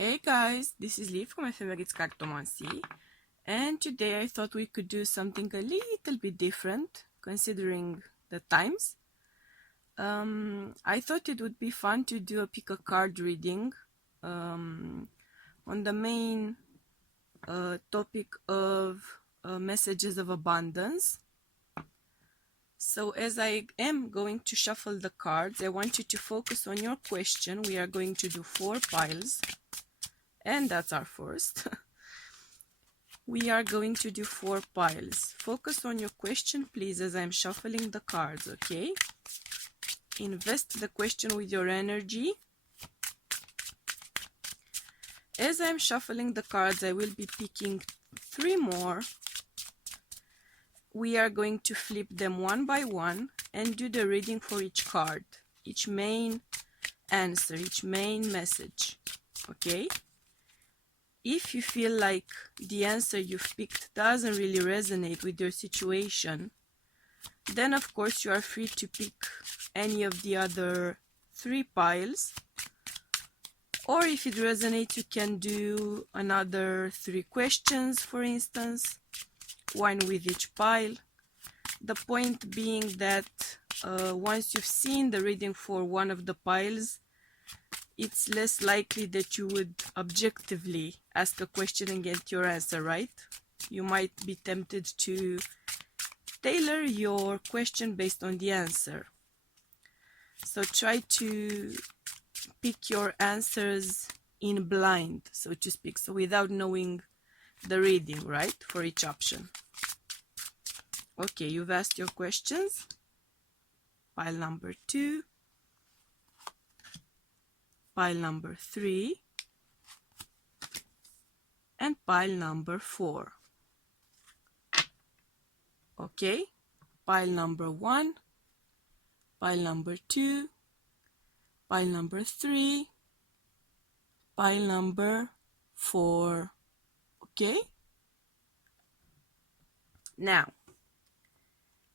Hey guys, this is Lee from Ephemeris Cartomancy, and today I thought we could do something a little bit different considering the times. I thought it would be fun to do a pick a card reading on the main topic of messages of abundance. So as I am going to shuffle the cards, I want you to focus on your question. We are going to do 4 piles. And that's our first. We are going to do 4 piles. Focus on your question, please, as I'm shuffling the cards, okay? Invest the question with your energy. As I'm shuffling the cards, I will be picking 3 more. We are going to flip them one by one and do the reading for each card, each main answer, each main message, okay? If you feel like the answer you've picked doesn't really resonate with your situation, then of course you are free to pick any of the other 3 piles. Or if it resonates, you can do another 3 questions, for instance, one with each pile. The point being that once you've seen the reading for one of the piles, it's less likely that you would objectively ask a question and get your answer right. You might be tempted to tailor your question based on the answer. So try to pick your answers in blind, so to speak, so without knowing the reading, right, for each option. Okay, you've asked your questions. Pile number 2. Pile number 3, and pile number 4. Okay, pile number 1, pile number 2, pile number 3, pile number 4. Okay, now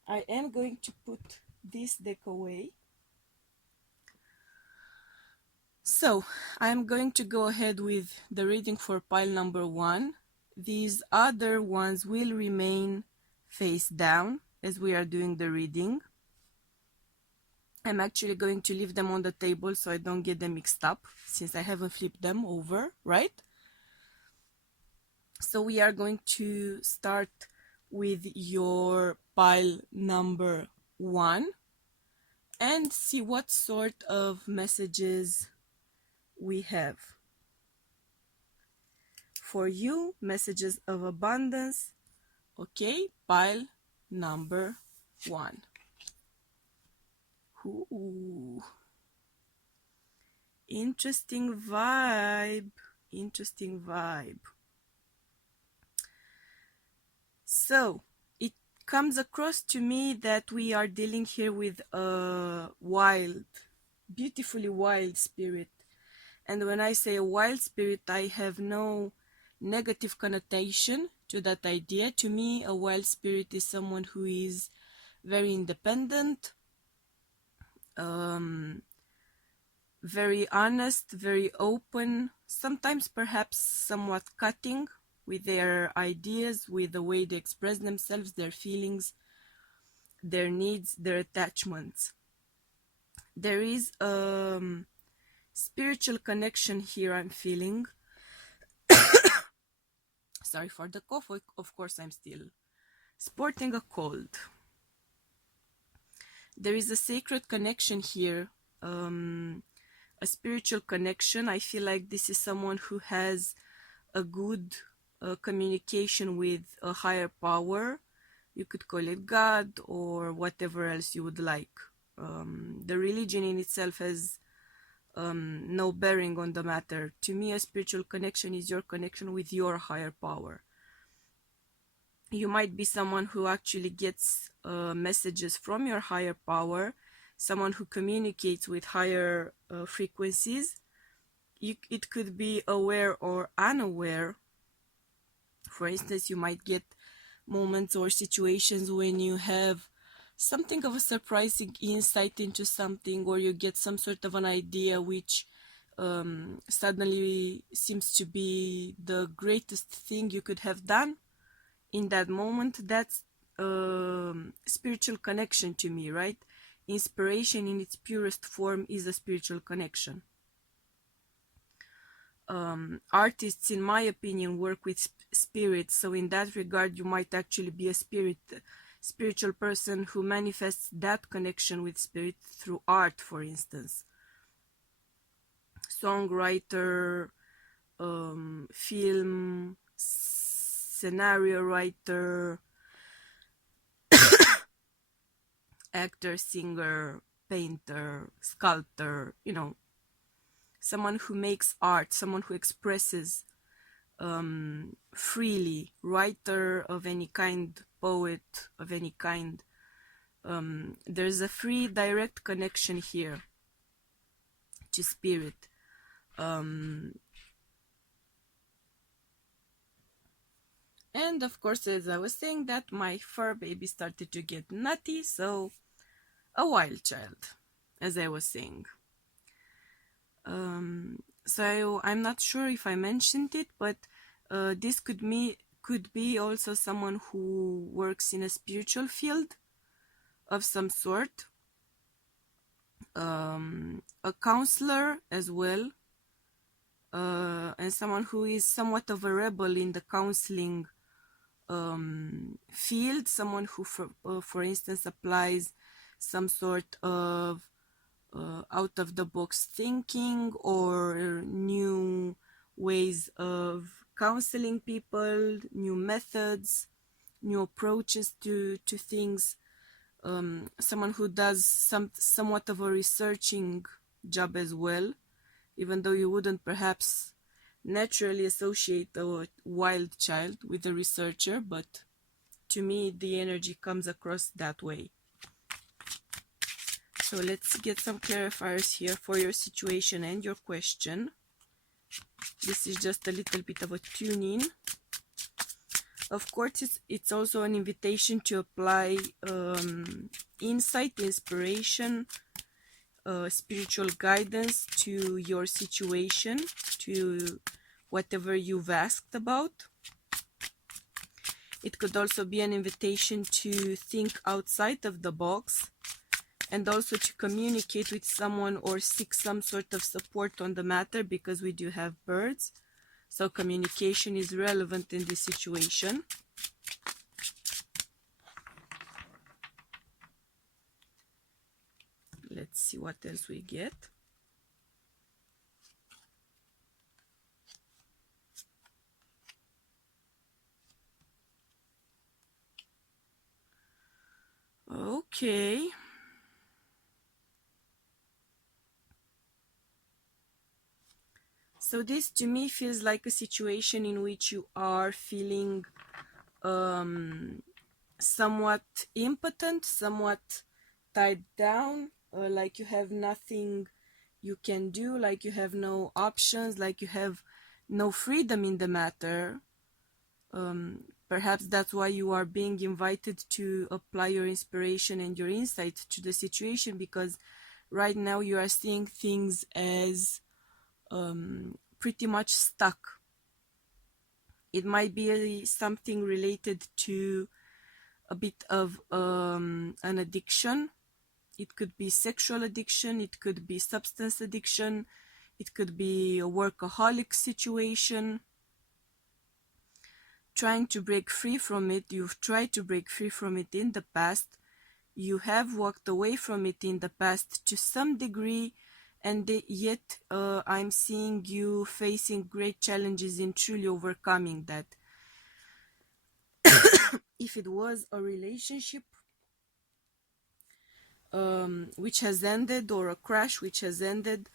I am going to put this deck away. So I'm going to go ahead with the reading for pile number 1. These other ones will remain face down as we are doing the reading. I'm actually going to leave them on the table so I don't get them mixed up, since I haven't flipped them over, right? So we are going to start with your pile number 1 and see what sort of messages we have. For you, messages of abundance. Okay, pile number 1. Ooh. Interesting vibe. Interesting vibe. So, it comes across to me that we are dealing here with a wild, beautifully wild spirit. And when I say a wild spirit, I have no negative connotation to that idea. To me, a wild spirit is someone who is very independent, very honest, very open, sometimes perhaps somewhat cutting with their ideas, with the way they express themselves, their feelings, their needs, their attachments. There is a spiritual connection here I'm feeling. Sorry for the cough, of course I'm still sporting a cold. There is a sacred connection here, a spiritual connection. I feel like this is someone who has a good communication with a higher power. You could call it God or whatever else you would like. The religion in itself has no bearing on the matter. To me, a spiritual connection is your connection with your higher power. You might be someone who actually gets messages from your higher power, someone who communicates with higher frequencies. It could be aware or unaware. For instance, you might get moments or situations when you have something of a surprising insight into something, or you get some sort of an idea which suddenly seems to be the greatest thing you could have done in that moment. That's spiritual connection to me, right? Inspiration in its purest form is a spiritual connection. Artists, in my opinion, work with spirits, so in that regard you might actually be a spiritual person who manifests that connection with spirit through art, for instance. Songwriter, film, scenario writer, actor, singer, painter, sculptor, someone who makes art, someone who expresses freely, writer of any kind, poet of any kind. There's a free, direct connection here to spirit. And of course, as I was saying, that my fur baby started to get nutty, so a wild child, as I was saying. So I'm not sure if I mentioned it, but this could be also someone who works in a spiritual field of some sort, a counselor as well, and someone who is somewhat of a rebel in the counseling field, someone who, for instance, applies some sort of out-of-the-box thinking or new ways of counseling people, new methods, new approaches to things. Someone who does somewhat of a researching job as well, even though you wouldn't perhaps naturally associate a wild child with a researcher, but to me the energy comes across that way. So let's get some clarifiers here for your situation and your question. This is just a little bit of a tune-in. Of course, it's also an invitation to apply insight, inspiration, spiritual guidance to your situation, to whatever you've asked about. It could also be an invitation to think outside of the box and also to communicate with someone or seek some sort of support on the matter, because we do have birds. So communication is relevant in this situation. Let's see what else we get. Okay. So this to me feels like a situation in which you are feeling somewhat impotent, somewhat tied down, like you have nothing you can do, like you have no options, like you have no freedom in the matter. Perhaps that's why you are being invited to apply your inspiration and your insight to the situation, because right now you are seeing things as pretty much stuck. It might be something related to a bit of an addiction. It could be sexual addiction, it could be substance addiction, it could be a workaholic situation. Trying to break free from it. You've tried to break free from it in the past. You have walked away from it in the past to some degree, and yet I'm seeing you facing great challenges in truly overcoming that. If it was a relationship which has ended, or a crush which has ended,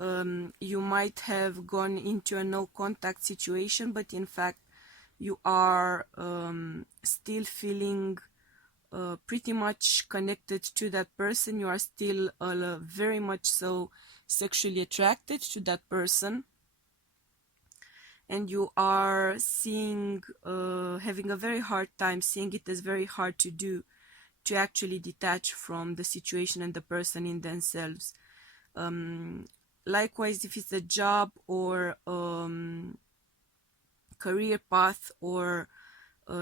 you might have gone into a no contact situation, but in fact you are still feeling pretty much connected to that person. You are still very much so sexually attracted to that person, and you are having a very hard time, seeing it as very hard to do, to actually detach from the situation and the person in themselves. likewise, if it's a job or career path or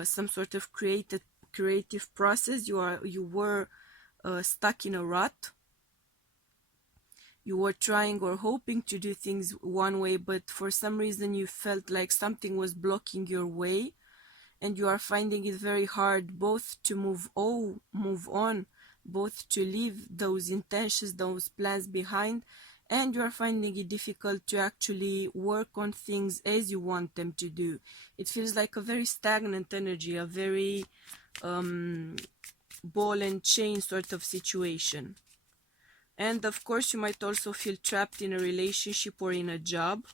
some sort of creative process, you were stuck in a rut. You were trying or hoping to do things one way, but for some reason you felt like something was blocking your way, and you are finding it very hard both to move on, both to leave those intentions, those plans behind, and you are finding it difficult to actually work on things as you want them to do. It feels like a very stagnant energy, a very ball and chain sort of situation. And of course, you might also feel trapped in a relationship or in a job,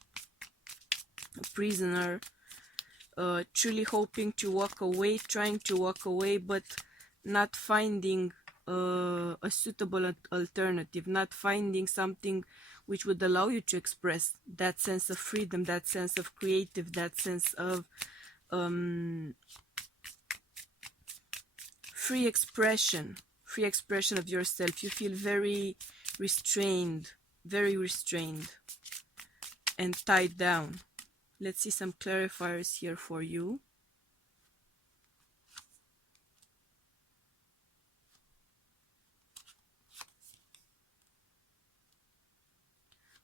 a prisoner, truly hoping to walk away, trying to walk away, but not finding a suitable alternative, not finding something which would allow you to express that sense of freedom, that sense of creative, that sense of free expression of yourself. You feel very restrained and tied down. Let's see some clarifiers here for you.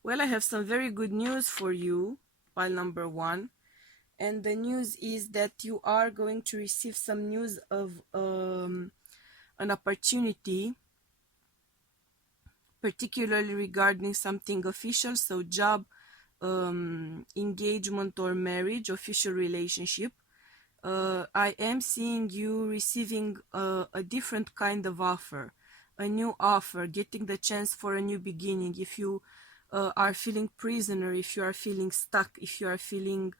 Well, I have some very good news for you, pile number 1. And the news is that you are going to receive some news of an opportunity, particularly regarding something official, so job, engagement or marriage, official relationship. I am seeing you receiving a different kind of offer, a new offer, getting the chance for a new beginning. If you are feeling prisoner, if you are feeling stuck, if you are feeling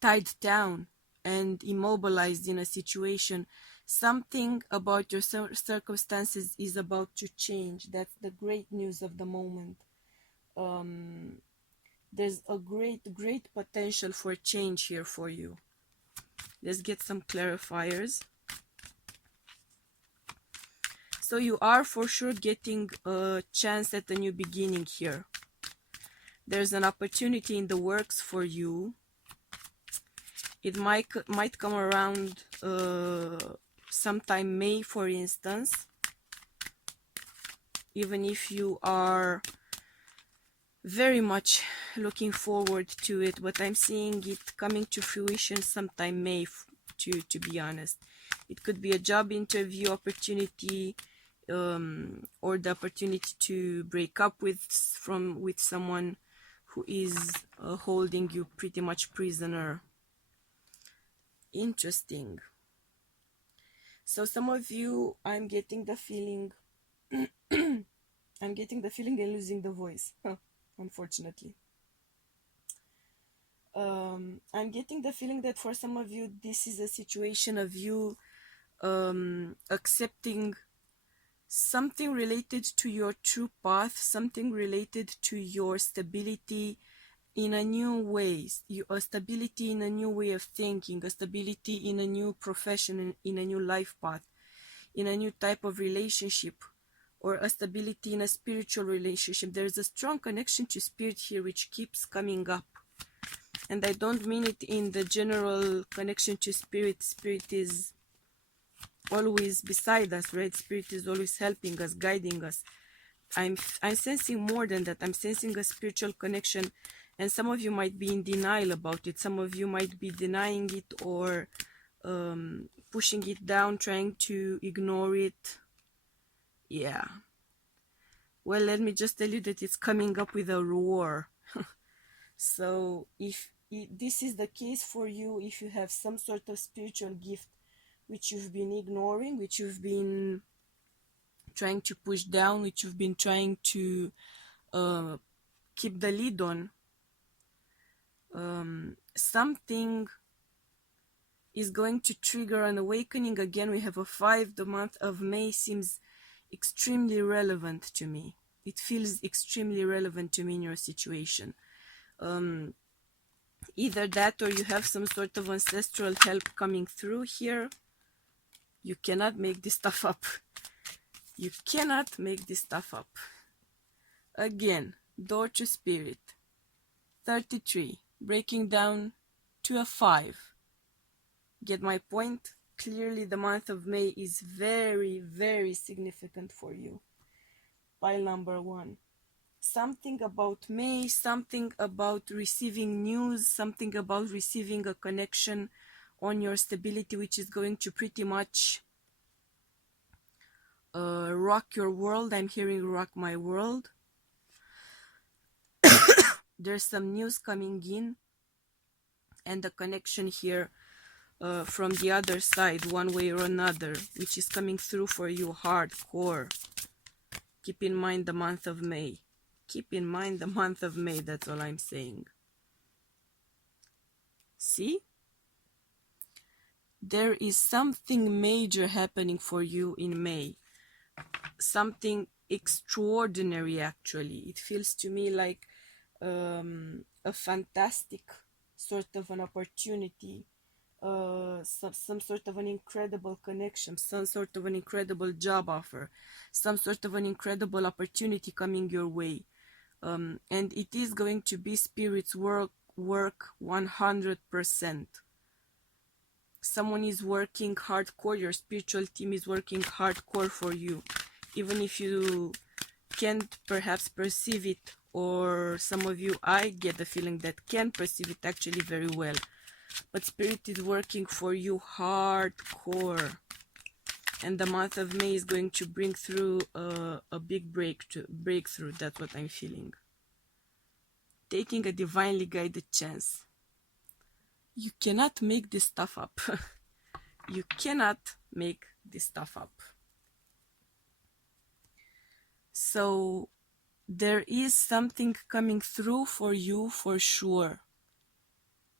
tied down and immobilized in a situation, something about your circumstances is about to change. That's the great news of the moment. There's a great potential for change here for you. Let's get some clarifiers. So you are for sure getting a chance at a new beginning here. There's an opportunity in the works for you. It might come around sometime May, for instance, even if you are very much looking forward to it, but I'm seeing it coming to fruition sometime May, to be honest. It could be a job interview opportunity, or the opportunity to break up with someone who is holding you pretty much prisoner. Interesting. So some of you, I'm getting the feeling I'm losing the voice, unfortunately. I'm getting the feeling that for some of you, this is a situation of you accepting something related to your true path, something related to your stability in a new way, a stability in a new way of thinking, a stability in a new profession, in a new life path, in a new type of relationship, or a stability in a spiritual relationship. There's a strong connection to spirit here which keeps coming up. And I don't mean it in the general connection to spirit. Spirit is always beside us, right? Spirit is always helping us, guiding us. I'm sensing more than that. I'm sensing a spiritual connection, and some of you might be in denial about it. Some of you might be denying it or pushing it down, trying to ignore it. Yeah. Well, let me just tell you that it's coming up with a roar. So if this is the case for you, if you have some sort of spiritual gift which you've been ignoring, which you've been trying to push down, which you've been trying to keep the lid on, something is going to trigger an awakening again. We have a 5. The month of May seems extremely relevant to me. It feels extremely relevant to me in your situation. Either that, or you have some sort of ancestral help coming through here. You cannot make this stuff up. You cannot make this stuff up. Again, door to spirit. 33, breaking down to a 5. Get my point? Clearly the month of May is very, very significant for you. Pile number 1. Something about May, something about receiving news, something about receiving a connection on your stability, which is going to pretty much rock your world. I'm hearing rock my world. There's some news coming in, and the connection here from the other side, one way or another, which is coming through for you hardcore. Keep in mind the month of May. Keep in mind the month of May, that's all I'm saying. See? There is something major happening for you in May. Something extraordinary, actually. It feels to me like a fantastic sort of an opportunity, some sort of an incredible connection, some sort of an incredible job offer, some sort of an incredible opportunity coming your way. And it is going to be spirit's work 100%. Someone is working hardcore, your spiritual team is working hardcore for you. Even if you can't perhaps perceive it, or some of you, I get the feeling that can perceive it actually very well. But spirit is working for you hardcore. And the month of May is going to bring through a big breakthrough. That's what I'm feeling. Taking a divinely guided chance. You cannot make this stuff up. You cannot make this stuff up. So there is something coming through for you for sure.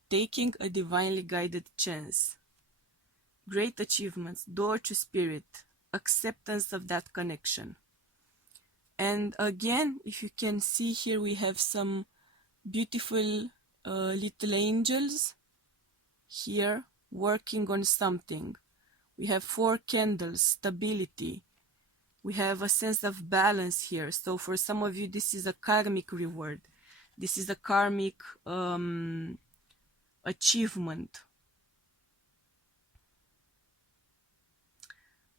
Taking a divinely guided chance. Great achievements, door to spirit, acceptance of that connection. And again, if you can see here, we have some beautiful little angels here working on something. We have 4 candles, stability. We have a sense of balance here. So for some of you, this is a karmic reward. This is a karmic achievement.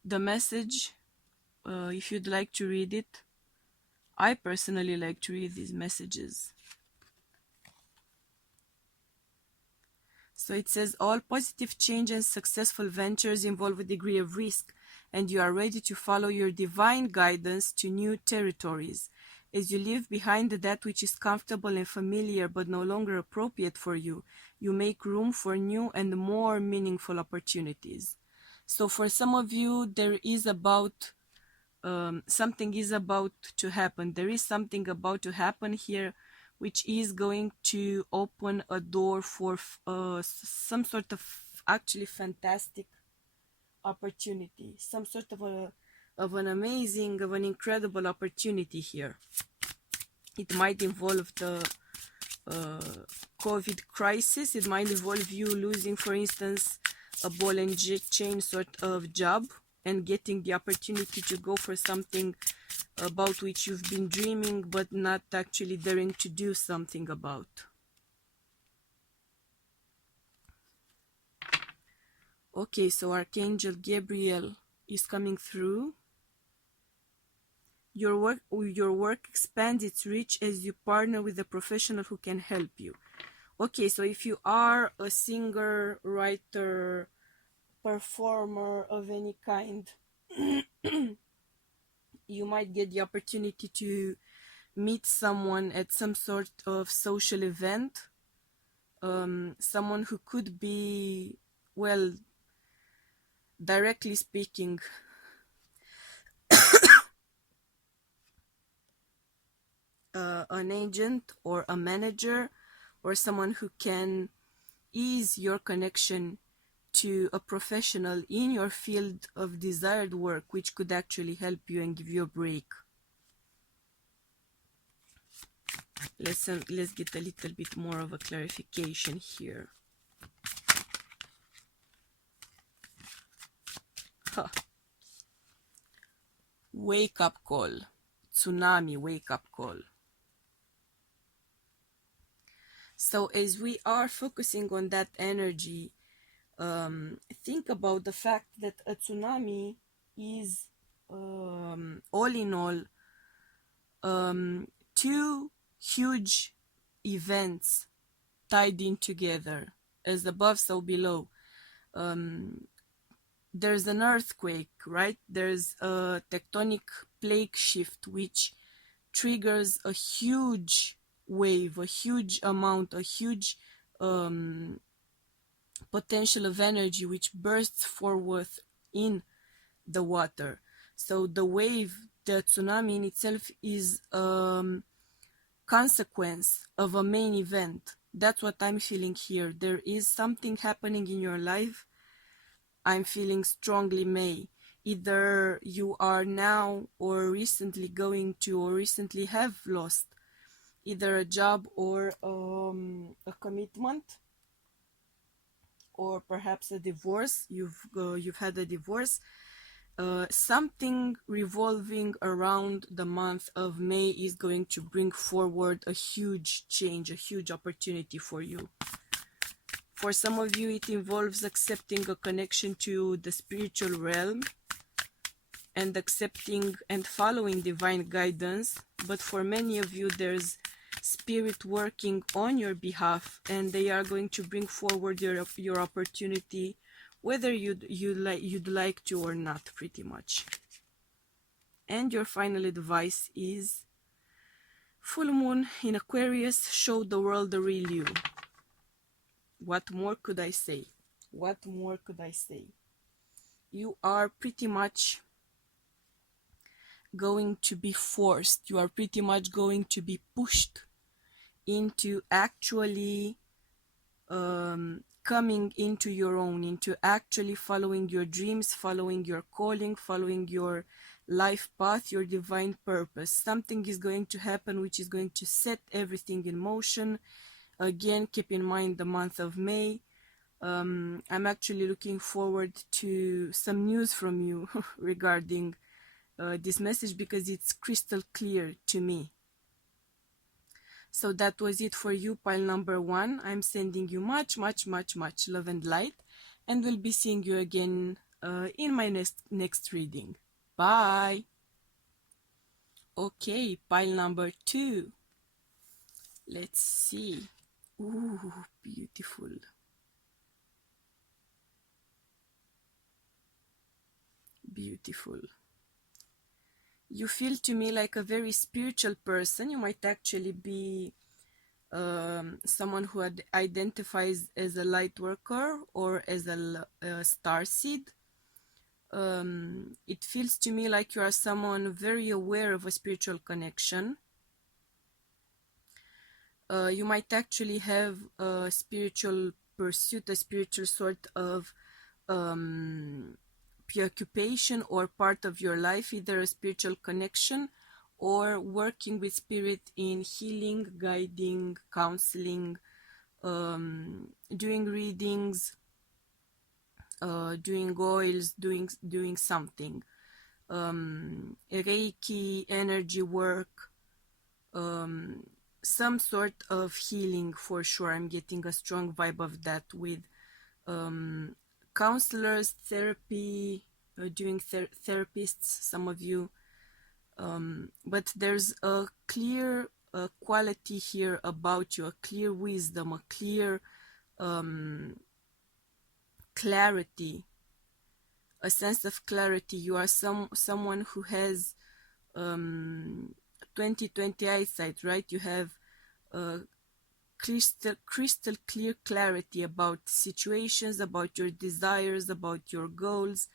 The message, if you'd like to read it, I personally like to read these messages. So it says, all positive change and successful ventures involve a degree of risk, and you are ready to follow your divine guidance to new territories. As you leave behind that which is comfortable and familiar but no longer appropriate for you, you make room for new and more meaningful opportunities. So for some of you, there is about something is about to happen. There is something about to happen here, which is going to open a door for some sort of actually fantastic opportunity, some sort of an amazing, of an incredible opportunity here. It might involve the COVID crisis. It might involve you losing, for instance, a ball and chain sort of job and getting the opportunity to go for something about which you've been dreaming but not actually daring to do something about. Okay, so Archangel Gabriel is coming through. Your work expands its reach as you partner with a professional who can help you. Okay, so if you are a singer, writer, performer of any kind, you might get the opportunity to meet someone at some sort of social event, someone who could be, well, directly speaking, an agent or a manager, or someone who can ease your connection to a professional in your field of desired work, which could actually help you and give you a break. Let's get a little bit more of a clarification here. Huh. Wake up call. Tsunami wake up call. So as we are focusing on that energy, think about the fact that a tsunami is, all in all, two huge events tied in together, as above so below. There's an earthquake, right? There's a tectonic plate shift which triggers a huge wave, a huge amount, a huge potential of energy which bursts forth in the water. So the wave, the tsunami in itself, is consequence of a main event. That's what I'm feeling here. There is something happening in your life. I'm feeling strongly May. Either you are now or recently going to or recently have lost either a job or a commitment, or perhaps a divorce. You've had a divorce. Something revolving around the month of May is going to bring forward a huge change, a huge opportunity for you. For some of you, it involves accepting a connection to the spiritual realm and accepting and following divine guidance. But for many of you, there's spirit working on your behalf, and they are going to bring forward your opportunity, whether you'd like to or not, pretty much. And your final advice is full moon in Aquarius, show the world the real you. What more could I say? What more could I say? You are pretty much going to be forced, you are pretty much going to be pushed into actually coming into your own, into actually following your dreams, following your calling, following your life path, your divine purpose. Something is going to happen which is going to set everything in motion. Again, keep in mind the month of May. I'm actually looking forward to some news from you regarding this message, because it's crystal clear to me. So that was it for you, pile number 1. I'm sending you much, much, much, much love and light, and we'll be seeing you again in my next reading. Bye. Okay, pile number 2. Let's see. Ooh, beautiful. Beautiful. You feel to me like a very spiritual person. You might actually be someone who identifies as a light worker or as a star seed. It feels to me like you are someone very aware of a spiritual connection. You might actually have a spiritual pursuit, a spiritual sort of preoccupation or part of your life, either a spiritual connection or working with spirit in healing, guiding, counseling, doing readings, doing oils, doing something, Reiki, energy work, some sort of healing for sure. I'm getting a strong vibe of that with counselors, therapy, doing therapists, some of you. But there's a clear quality here about you, a clear wisdom, a clear clarity, a sense of clarity. You are someone who has 20/20 eyesight, right? You have crystal clear clarity about situations, about your desires, about your goals,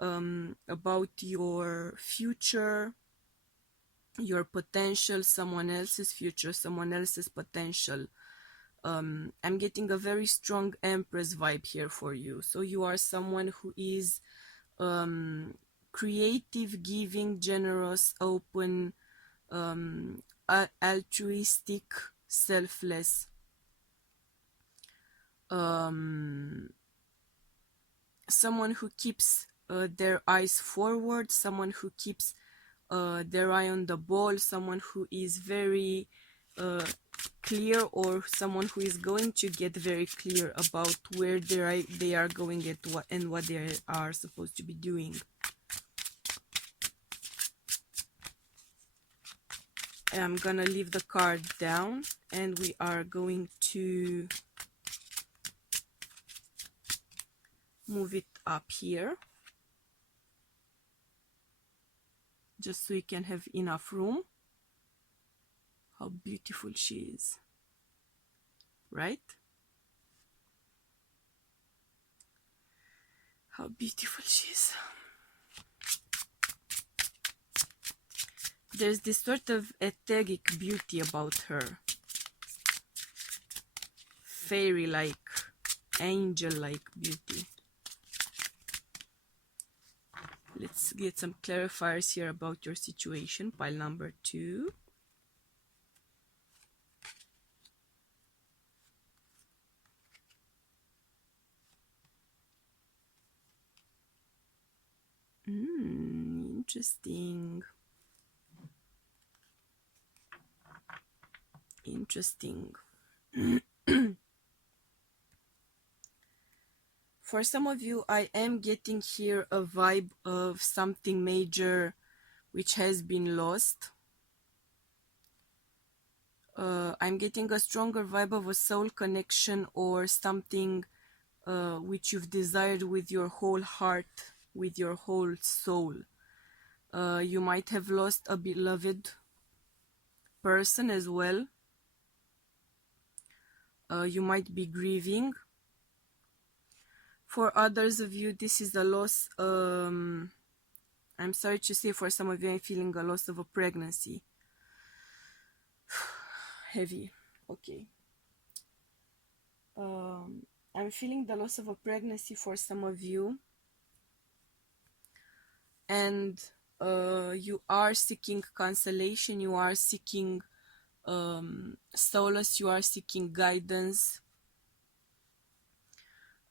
about your future, your potential, someone else's future, someone else's potential. I'm getting a very strong Empress vibe here for you. So you are someone who is creative, giving, generous, open, altruistic, selfless, someone who keeps their eyes forward, someone who keeps their eye on the ball, someone who is very clear, or someone who is going to get very clear about where they are going at what they are supposed to be doing. I'm gonna leave the card down and we are going to move it up here just so we can have enough room. How beautiful she is, right? How beautiful she is. There's this sort of etheric beauty about her. Fairy-like, angel-like beauty. Let's get some clarifiers here about your situation. Pile number 2. Interesting. Interesting. For some of you, I am getting here a vibe of something major which has been lost. I'm getting a stronger vibe of a soul connection or something which you've desired with your whole heart, with your whole soul. You might have lost a beloved person as well. You might be grieving. For others of you, this is a loss. I'm sorry to say, for some of you, I'm feeling a loss of a pregnancy. Heavy. Okay. I'm feeling the loss of a pregnancy for some of you. And you are seeking consolation, you are seeking solace, you are seeking guidance.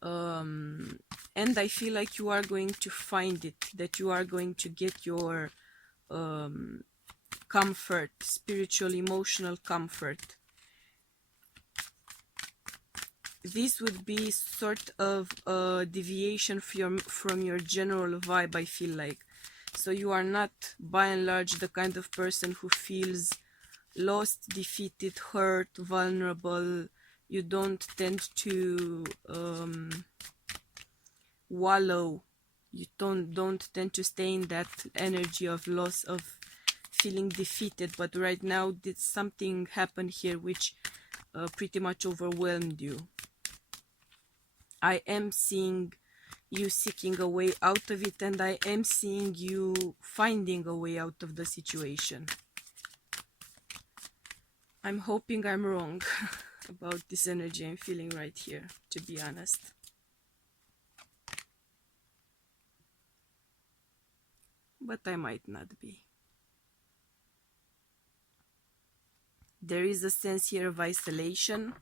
And I feel like you are going to find it, that you are going to get your comfort, spiritual, emotional comfort. This would be sort of a deviation from your general vibe, I feel like. So you are not, by and large, the kind of person who feels lost, defeated, hurt, vulnerable. You don't tend to wallow. You don't tend to stay in that energy of loss, of feeling defeated. But right now, did something happen here which pretty much overwhelmed you. I am seeing you seeking a way out of it, and I am seeing you finding a way out of the situation. I'm hoping I'm wrong about this energy I'm feeling right here, to be honest. But I might not be. There is a sense here of isolation.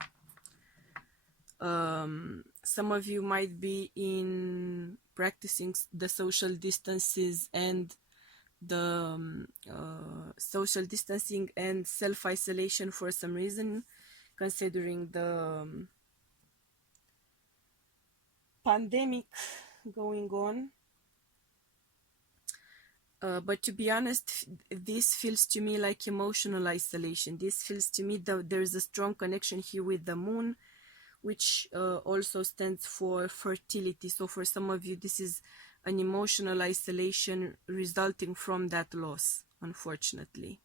Some of you might be in practicing the social distances and the social distancing and self-isolation for some reason, considering the pandemic going on. But to be honest, this feels to me like emotional isolation. This feels to me that there is a strong connection here with the moon, which also stands for fertility. So for some of you, this is an emotional isolation resulting from that loss, unfortunately.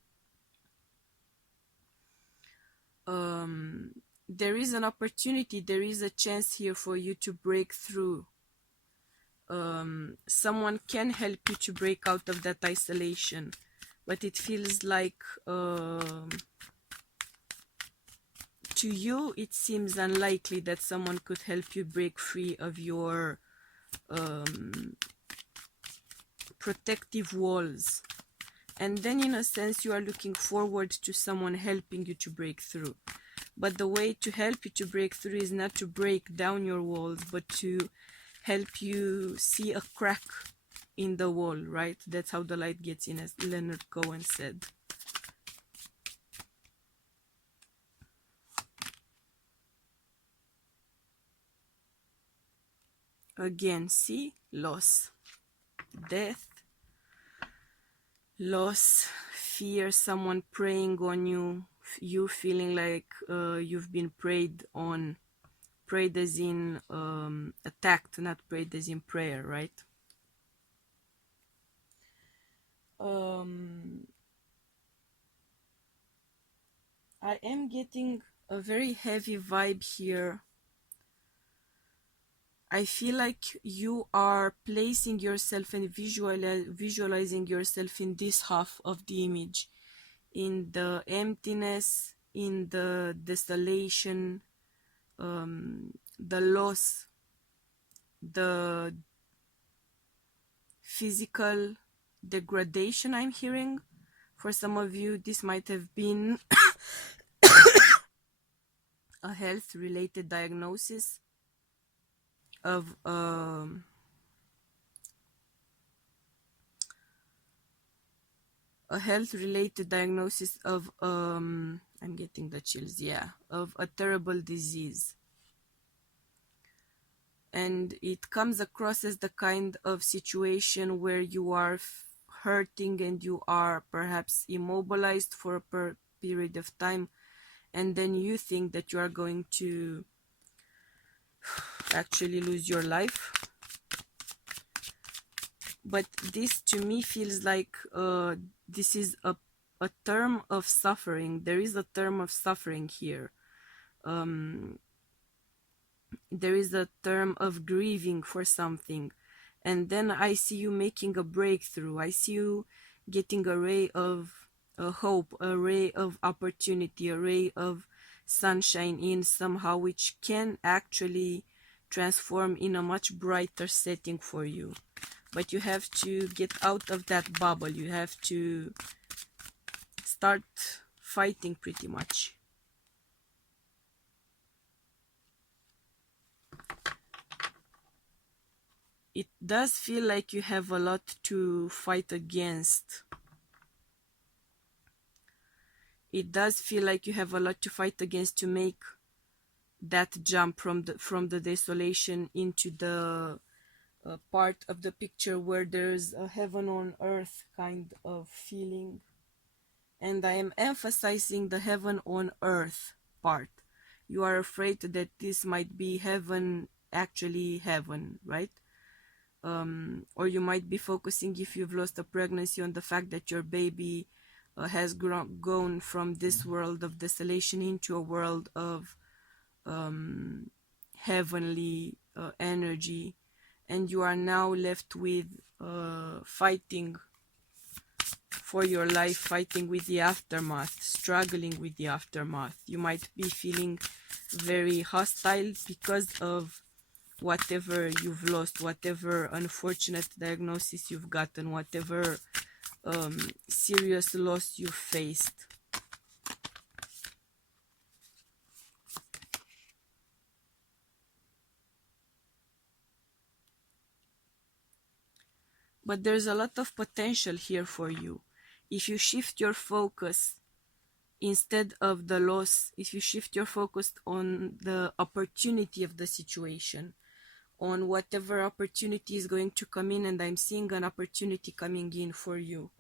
There is an opportunity, there is a chance here for you to break through. Someone can help you to break out of that isolation, but it feels like to you, it seems unlikely that someone could help you break free of your protective walls. And then, in a sense, you are looking forward to someone helping you to break through. But the way to help you to break through is not to break down your walls, but to help you see a crack in the wall, right? That's how the light gets in, as Leonard Cohen said. Again, see, loss, death, loss, fear, someone preying on you, you feeling like you've been preyed on, prayed as in attacked, not prayed as in prayer, right? I am getting a very heavy vibe here. I feel like you are placing yourself and visualizing yourself in this half of the image, in the emptiness, in the desolation, the loss, the physical degradation I'm hearing. For some of you, this might have been a health-related diagnosis of a health-related diagnosis of I'm getting the chills, yeah, of a terrible disease. And it comes across as the kind of situation where you are hurting and you are perhaps immobilized for a period of time, and then you think that you are going to actually lose your life. But this to me feels like this is a term of suffering. There is a term of suffering here. There is a term of grieving for something. And then I see you making a breakthrough. I see you getting a ray of hope, a ray of opportunity, a ray of sunshine in somehow, which can actually transform in a much brighter setting for you. But you have to get out of that bubble. You have to start fighting pretty much. It does feel like you have a lot to fight against. It does feel like you have a lot to fight against to make that jump from the desolation into the part of the picture where there's a heaven on earth kind of feeling. And I am emphasizing the heaven on earth part. You are afraid that this might be heaven, actually heaven, right? Or you might be focusing, if you've lost a pregnancy, on the fact that your baby has gone from this world of desolation into a world of heavenly energy, and you are now left with fighting for your life, fighting with the aftermath, struggling with the aftermath. You might be feeling very hostile because of whatever you've lost, whatever unfortunate diagnosis you've gotten, whatever serious loss you've faced. But there's a lot of potential here for you. If you shift your focus, instead of the loss, if you shift your focus on the opportunity of the situation, on whatever opportunity is going to come in, and I'm seeing an opportunity coming in for you.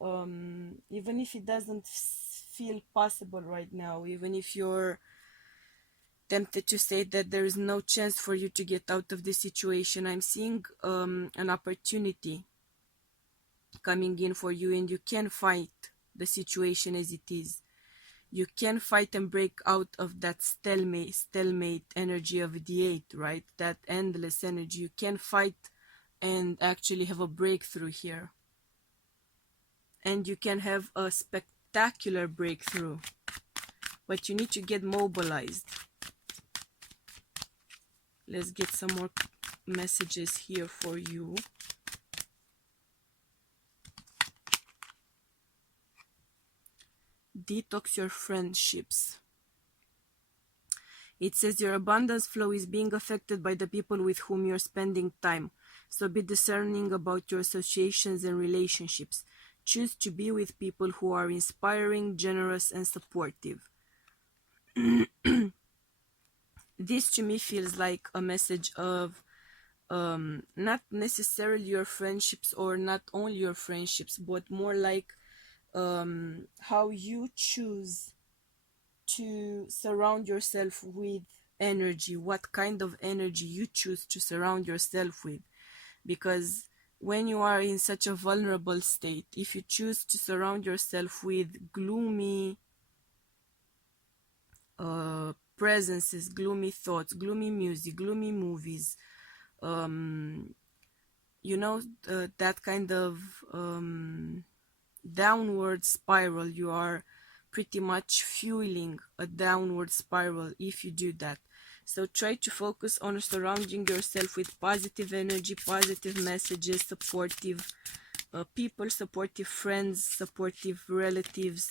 Even if it doesn't feel possible right now, even if you're tempted to say that there is no chance for you to get out of this situation, I'm seeing an opportunity coming in for you, and you can fight the situation as it is. You can fight and break out of that stalemate energy of the 8, right? That endless energy. You can fight and actually have a breakthrough here. And you can have a spectacular breakthrough. But you need to get mobilized. Let's get some more messages here for you. Detox your friendships. It says your abundance flow is being affected by the people with whom you're spending time. So be discerning about your associations and relationships. Choose to be with people who are inspiring, generous, and supportive. This to me feels like a message of not necessarily your friendships, or not only your friendships, but more like how you choose to surround yourself with energy, what kind of energy you choose to surround yourself with. Because when you are in such a vulnerable state, if you choose to surround yourself with gloomy presences, gloomy thoughts, gloomy music, gloomy movies, um, that kind of downward spiral, you are pretty much fueling a downward spiral if you do that. So try to focus on surrounding yourself with positive energy, positive messages, supportive people, supportive friends, supportive relatives.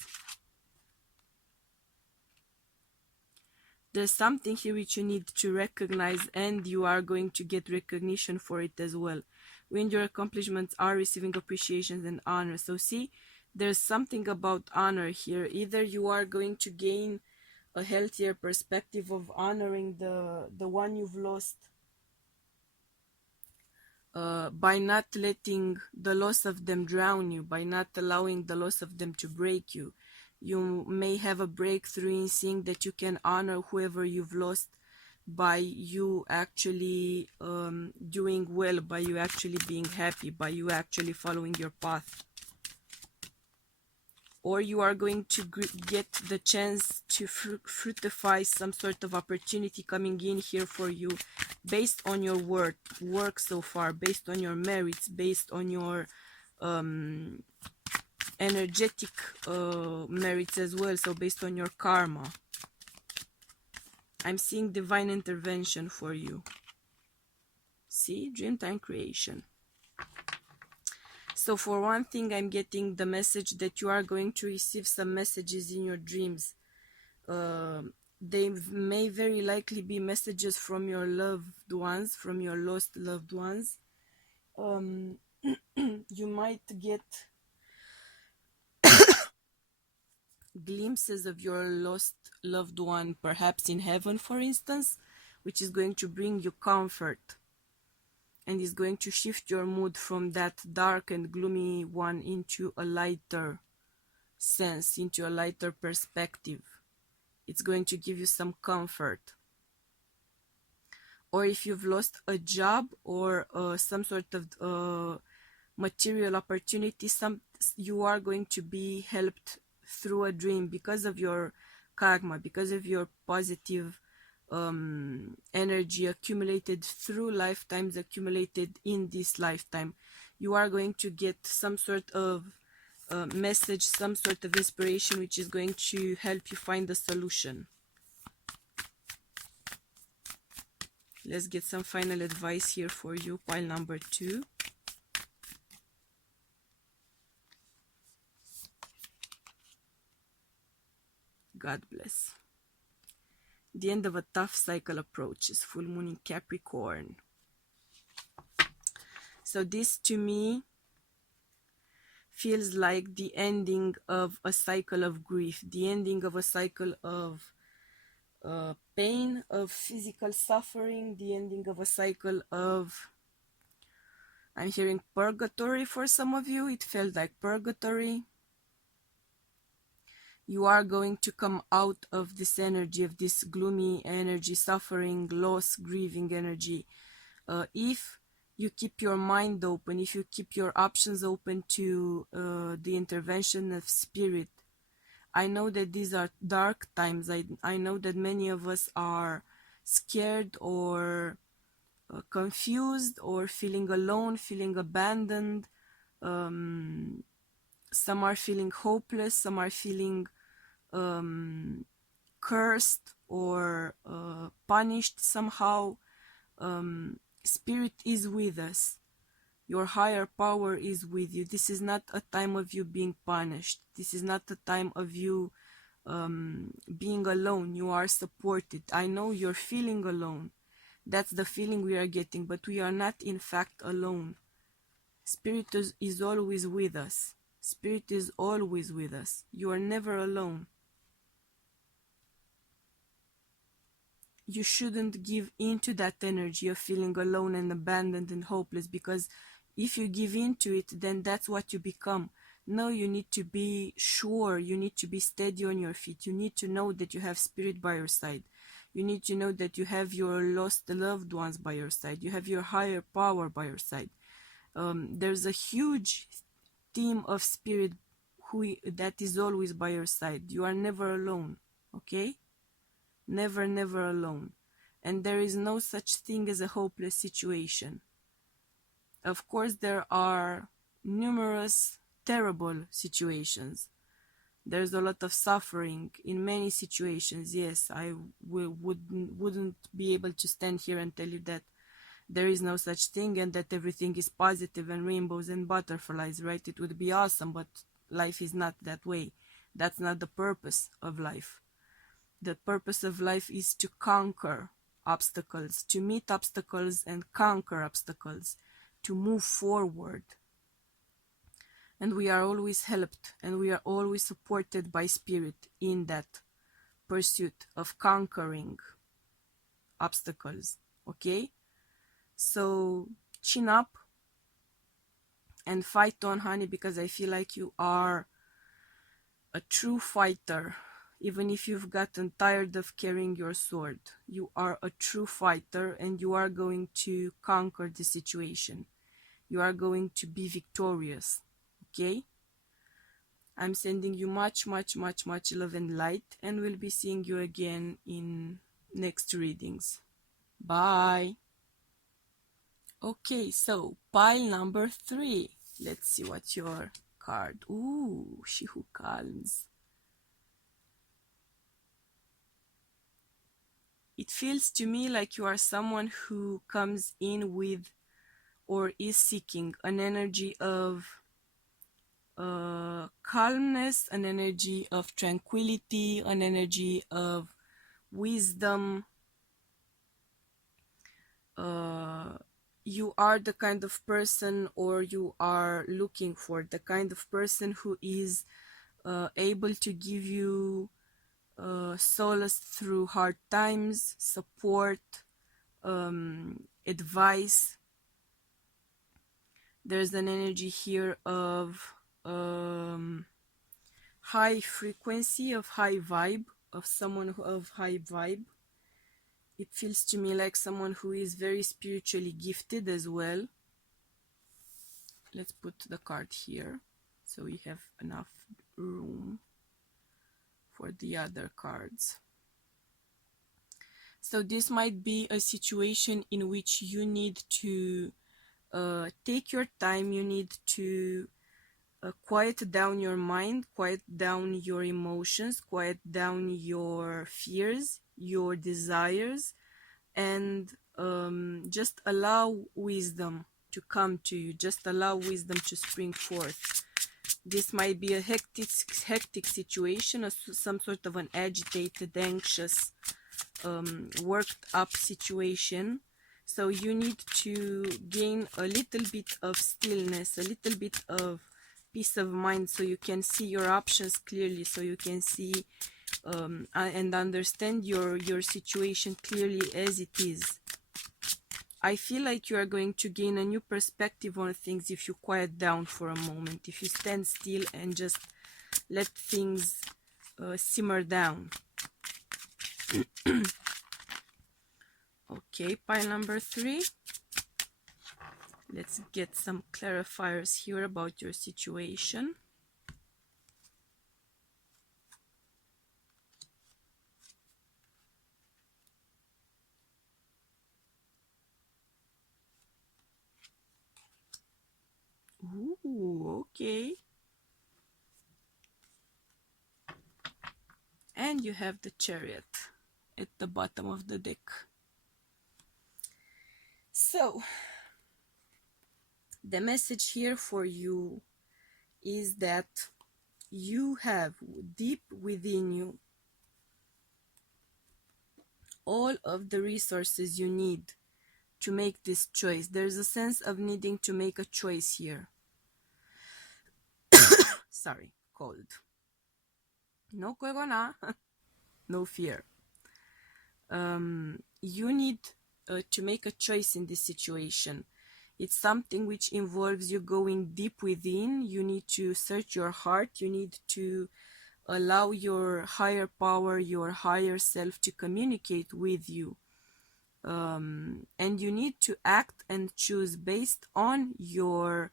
There's something here which you need to recognize, and you are going to get recognition for it as well. When your accomplishments are receiving appreciation and honor. So see, there's something about honor here. Either you are going to gain a healthier perspective of honoring the one you've lost, by not letting the loss of them drown you, by not allowing the loss of them to break you. You may have a breakthrough in seeing that you can honor whoever you've lost by you actually doing well, by you actually being happy, by you actually following your path. Or you are going to get the chance to fructify some sort of opportunity coming in here for you based on your work so far, based on your merits, based on your energetic merits as well, so based on your karma. I'm seeing divine intervention for you. See, Dreamtime creation. So for one thing, I'm getting the message that you are going to receive some messages in your dreams. They may very likely be messages from your loved ones, from your lost loved ones. You might get glimpses of your lost loved one, perhaps in heaven, for instance, which is going to bring you comfort and is going to shift your mood from that dark and gloomy one into a lighter sense, into a lighter perspective. It's going to give you some comfort. Or if you've lost a job or some sort of material opportunity, you are going to be helped through a dream because of your karma, because of your positive energy accumulated through lifetimes, accumulated in this lifetime. You are going to get some sort of message, some sort of inspiration, which is going to help you find a solution. Let's get some final advice here for you, pile number 2. God bless. The end of a tough cycle approaches. Full moon in Capricorn. So this to me feels like the ending of a cycle of grief, the ending of a cycle of pain, of physical suffering, the ending of a cycle of, I'm hearing purgatory for some of you. It felt like purgatory. You are going to come out of this energy, of this gloomy energy, suffering, loss, grieving energy. If you keep your mind open, if you keep your options open to the intervention of spirit. I know that these are dark times. I know that many of us are scared or confused or feeling alone, feeling abandoned. Some are feeling hopeless, some are feeling cursed or punished somehow. Spirit is with us. Your higher power is with you. This is not a time of you being punished. This is not a time of you being alone. You are supported. I know you're feeling alone. That's the feeling we are getting, but we are not in fact alone. Spirit is always with us. Spirit is always with us. You are never alone. you shouldn't give into that energy of feeling alone and abandoned and hopeless, because if you give into it, then that's what you become. No, you need to be sure, you need to be steady on your feet, you need to know that you have spirit by your side, you need to know that you have your lost loved ones by your side, you have your higher power by your side. There's a huge team of spirit that is always by your side. You are never alone, okay? Never, never alone. And there is no such thing as a hopeless situation. Of course, there are numerous terrible situations. There's a lot of suffering in many situations. Yes, I wouldn't be able to stand here and tell you that there is no such thing and that everything is positive and rainbows and butterflies, right? It would be awesome, but life is not that way. That's not the purpose of life. The purpose of life is to conquer obstacles, to meet obstacles and conquer obstacles, to move forward. And we are always helped and we are always supported by spirit in that pursuit of conquering obstacles, okay? So chin up and fight on, honey, because I feel like you are a true fighter. Even if you've gotten tired of carrying your sword, you are a true fighter and you are going to conquer the situation. You are going to be victorious, okay? I'm sending you much, much, much, much love and light, and we'll be seeing you again in next readings. Bye. Okay, so pile number 3. Let's see what's your card. Ooh, she who calms. It feels to me like you are someone who comes in with or is seeking an energy of calmness, an energy of tranquility, an energy of wisdom. You are the kind of person, or you are looking for the kind of person who is able to give you solace through hard times, support, advice. There's an energy here of high frequency, of high vibe, of someone of high vibe. It feels to me like someone who is very spiritually gifted as well. Let's put the card here so we have enough room for the other cards. So this might be a situation in which you need to take your time, you need to quiet down your mind, quiet down your emotions, quiet down your fears, your desires, and just allow wisdom to come to you. Just allow wisdom to spring forth. This might be a hectic situation, some sort of an agitated, anxious, worked up situation. So you need to gain a little bit of stillness, a little bit of peace of mind, so you can see your options clearly, so you can see and understand your situation clearly as it is. I feel like you are going to gain a new perspective on things if you quiet down for a moment, if you stand still and just let things simmer down. Okay, pile number 3. Let's get some clarifiers here about your situation. Ooh, okay. And you have the Chariot at the bottom of the deck. So, the message here for you is that you have deep within you all of the resources you need to make this choice. There's a sense of needing to make a choice here. Sorry, cold. No corona, no fear. You need to make a choice in this situation. It's something which involves you going deep within. You need to search your heart. You need to allow your higher power, your higher self to communicate with you. And you need to act and choose based on your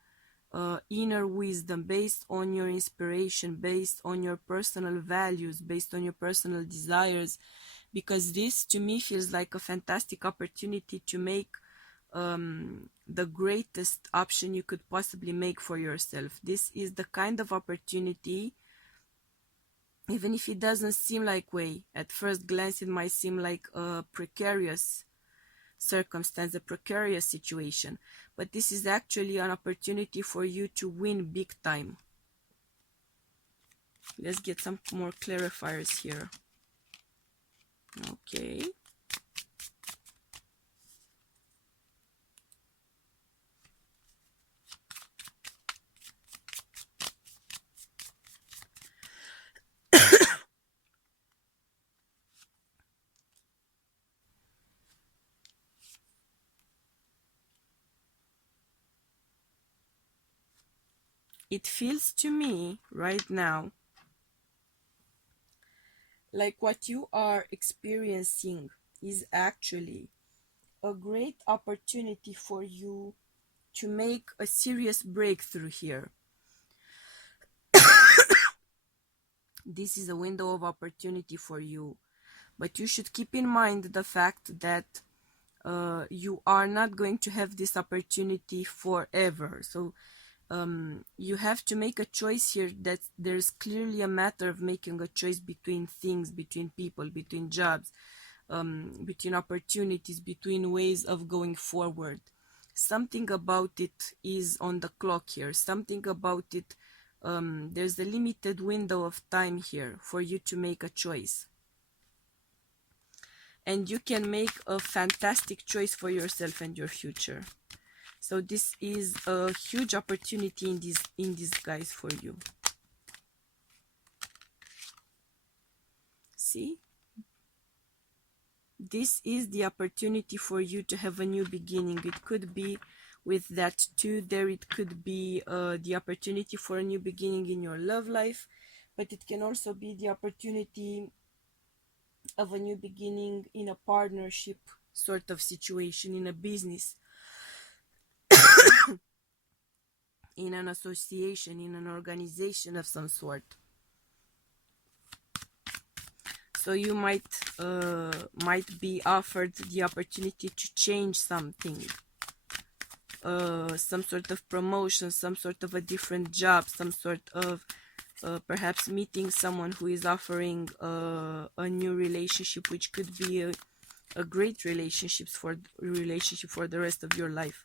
inner wisdom, based on your inspiration, based on your personal values, based on your personal desires, because this to me feels like a fantastic opportunity to make the greatest option you could possibly make for yourself. This is the kind of opportunity, even if it doesn't seem like way, at first glance it might seem like a precarious circumstance, a precarious situation, but this is actually an opportunity for you to win big time. Let's get some more clarifiers here. Okay. It feels to me right now like what you are experiencing is actually a great opportunity for you to make a serious breakthrough here. This is a window of opportunity for you, but you should keep in mind the fact that you are not going to have this opportunity forever. So you have to make a choice here. That there's clearly a matter of making a choice between things, between people, between jobs, between opportunities, between ways of going forward. Something about it is on the clock here. Something about it, there's a limited window of time here for you to make a choice. And you can make a fantastic choice for yourself and your future. So this is a huge opportunity in disguise for you. See? This is the opportunity for you to have a new beginning. It could be with that too. There it could be the opportunity for a new beginning in your love life, but it can also be the opportunity of a new beginning in a partnership sort of situation, in a business, in an association, in an organization of some sort. So you might be offered the opportunity to change something, some sort of promotion, some sort of a different job, some sort of perhaps meeting someone who is offering a new relationship, which could be a great relationship for the rest of your life.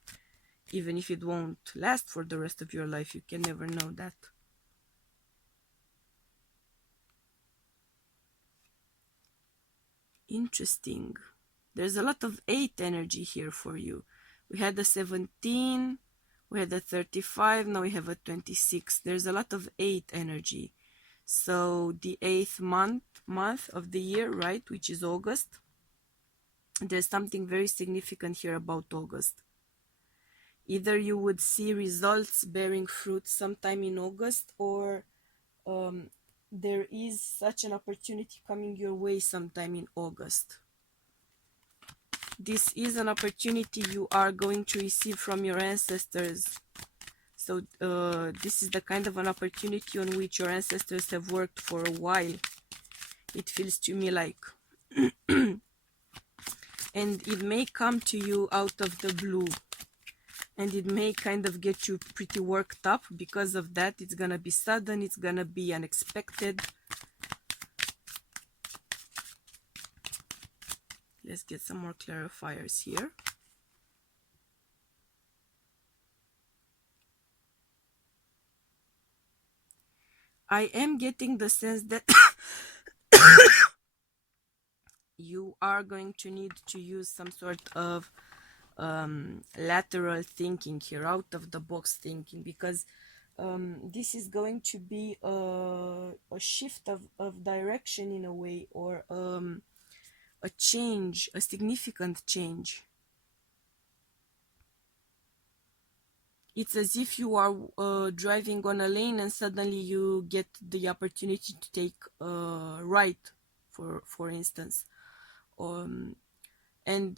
Even if it won't last for the rest of your life, you can never know that. Interesting. There's a lot of 8 energy here for you. We had a 17, we had a 35, now we have a 26. There's a lot of 8 energy. So the 8th month of the year, right, which is August. There's something very significant here about August. Either you would see results bearing fruit sometime in August, or there is such an opportunity coming your way sometime in August. This is an opportunity you are going to receive from your ancestors. So this is the kind of an opportunity on which your ancestors have worked for a while. It feels to me like. And it may come to you out of the blue. And it may kind of get you pretty worked up. Because of that, it's gonna be sudden, it's gonna be unexpected. Let's get some more clarifiers here. I am getting the sense that you are going to need to use some sort of lateral thinking here, out of the box thinking, because this is going to be a shift of direction in a way, or a change, a significant change. It's as if you are driving on a lane and suddenly you get the opportunity to take a right, for instance. And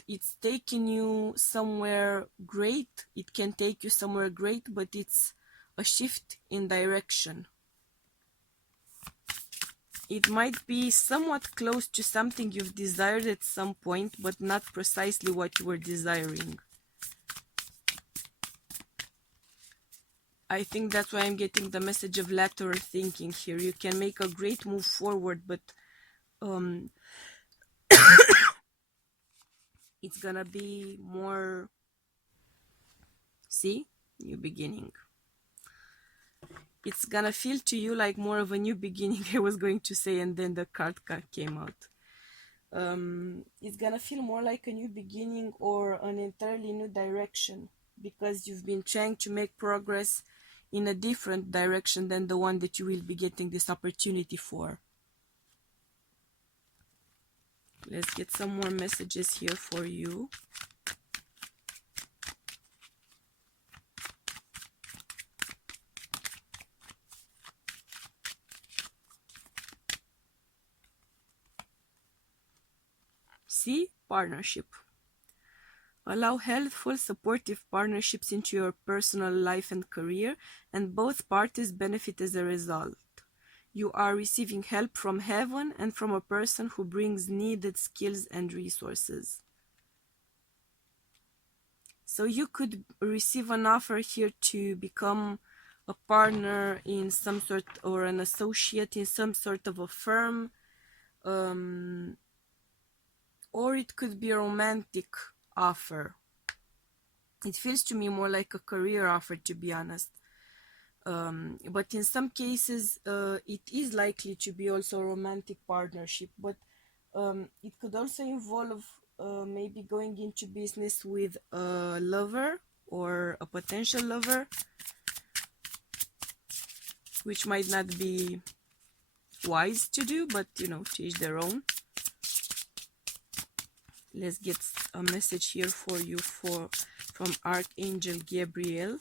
it's taking you somewhere great. It can take you somewhere great, but it's a shift in direction. It might be somewhat close to something you've desired at some point, but not precisely what you were desiring. I think that's why I'm getting the message of lateral thinking here. You can make a great move forward, but it's gonna be more, see, new beginning. It's gonna feel to you like more of a new beginning, I was going to say, and then the card came out. It's gonna feel more like a new beginning or an entirely new direction, because you've been trying to make progress in a different direction than the one that you will be getting this opportunity for. Let's get some more messages here for you. See, partnership. Allow healthful, supportive partnerships into your personal life and career, and both parties benefit as a result. You are receiving help from heaven and from a person who brings needed skills and resources. So you could receive an offer here to become a partner in some sort, or an associate in some sort of a firm, or it could be a romantic offer. It feels to me more like a career offer, to be honest. But in some cases, it is likely to be also a romantic partnership. But it could also involve maybe going into business with a lover or a potential lover, which might not be wise to do, but you know, to each their own. Let's get a message here for you from Archangel Gabriel.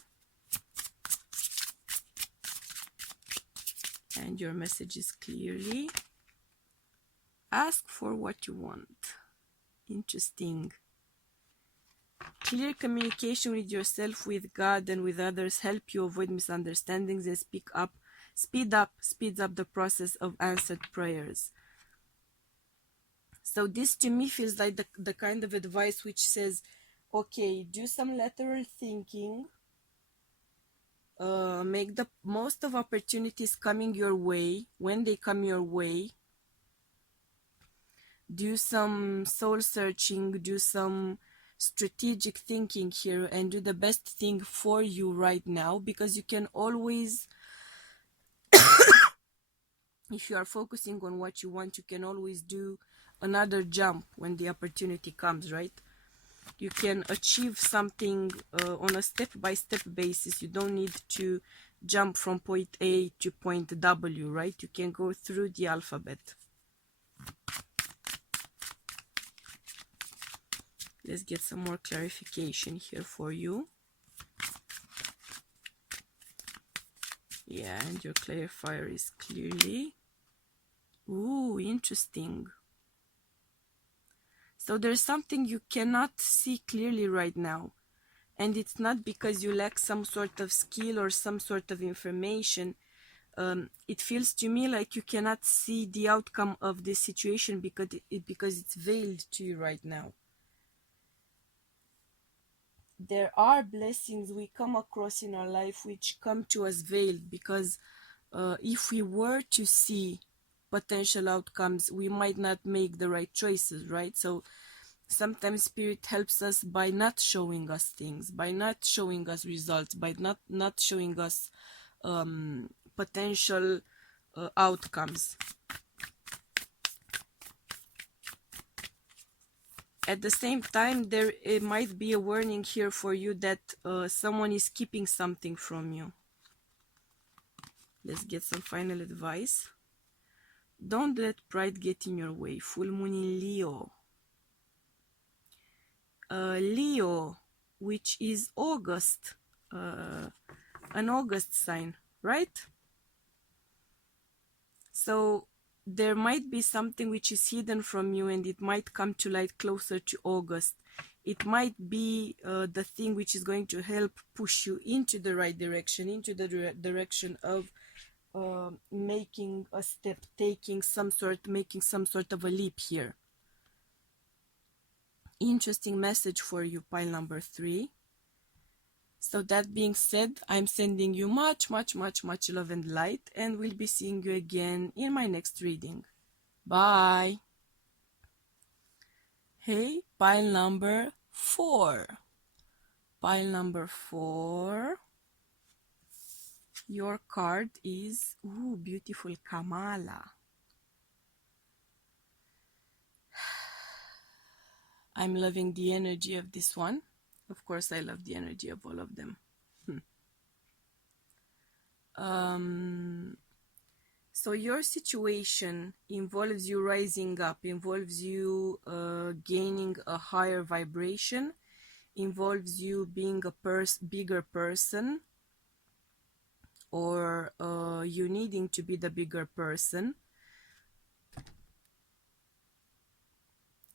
And your message is clearly: ask for what you want. Interesting. Clear communication with yourself, with God, and with others help you avoid misunderstandings and speeds up the process of answered prayers. So this to me feels like the kind of advice which says, okay, do some lateral thinking, make the most of opportunities coming your way when they come your way, do some soul searching, do some strategic thinking here, and do the best thing for you right now, because you can always if you are focusing on what you want, you can always do another jump when the opportunity comes, right? You can achieve something on a step-by-step basis. You don't need to jump from point A to point W, right? You can go through the alphabet. Let's get some more clarification here for you. Yeah, and your clarifier is clearly... Ooh, interesting. So there's something you cannot see clearly right now. And it's not because you lack some sort of skill or some sort of information. It feels to me like you cannot see the outcome of this situation because it's veiled to you right now. There are blessings we come across in our life which come to us veiled, because if we were to see potential outcomes, we might not make the right choices, right? So sometimes Spirit helps us by not showing us things, by not showing us results, by not showing us potential outcomes. At the same time, it might be a warning here for you that someone is keeping something from you. Let's get some final advice. Don't let pride get in your way. Full moon in Leo. Leo, which is August, an August sign, right? So there might be something which is hidden from you, and it might come to light closer to August. It might be the thing which is going to help push you into the right direction, into the direction of making a step, making some sort of a leap here. Interesting message for you, pile number 3. So that being said, I'm sending you much love and light, and we'll be seeing you again in my next reading. Bye. Hey, pile number 4. Pile number 4. Your card is, beautiful Kamala. I'm loving the energy of this one. Of course, I love the energy of all of them. So your situation involves you rising up, involves you gaining a higher vibration, involves you being a bigger person, or you needing to be the bigger person.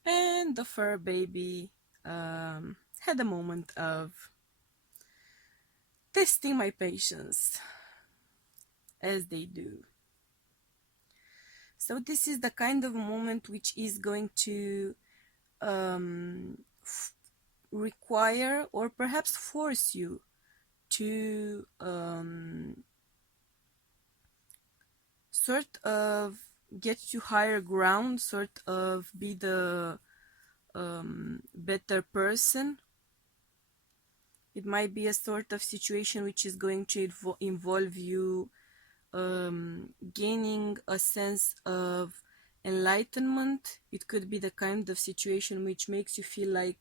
And the fur baby had a moment of testing my patience, as they do. So this is the kind of moment which is going to require or perhaps force you to sort of get to higher ground, sort of be the better person. It might be a sort of situation which is going to involve you gaining a sense of enlightenment. It could be the kind of situation which makes you feel like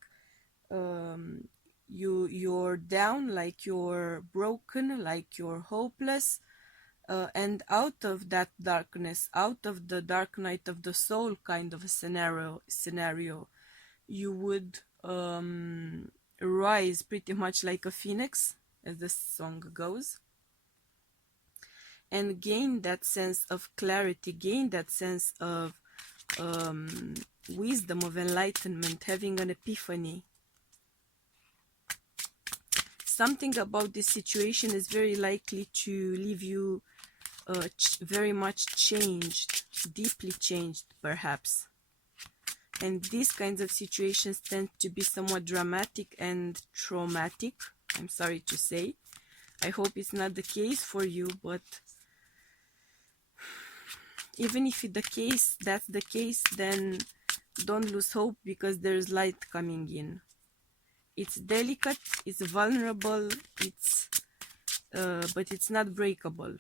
you're down, like you're broken, like you're hopeless, and out of that darkness, out of the dark night of the soul kind of a scenario, you would rise pretty much like a phoenix, as the song goes, and gain that sense of clarity, gain that sense of wisdom, of enlightenment, having an epiphany. Something about this situation is very likely to leave you very much changed, deeply changed perhaps. And these kinds of situations tend to be somewhat dramatic and traumatic, I'm sorry to say. I hope it's not the case for you, but even if that's the case, then don't lose hope, because there's light coming in. It's delicate, it's vulnerable, but it's not breakable.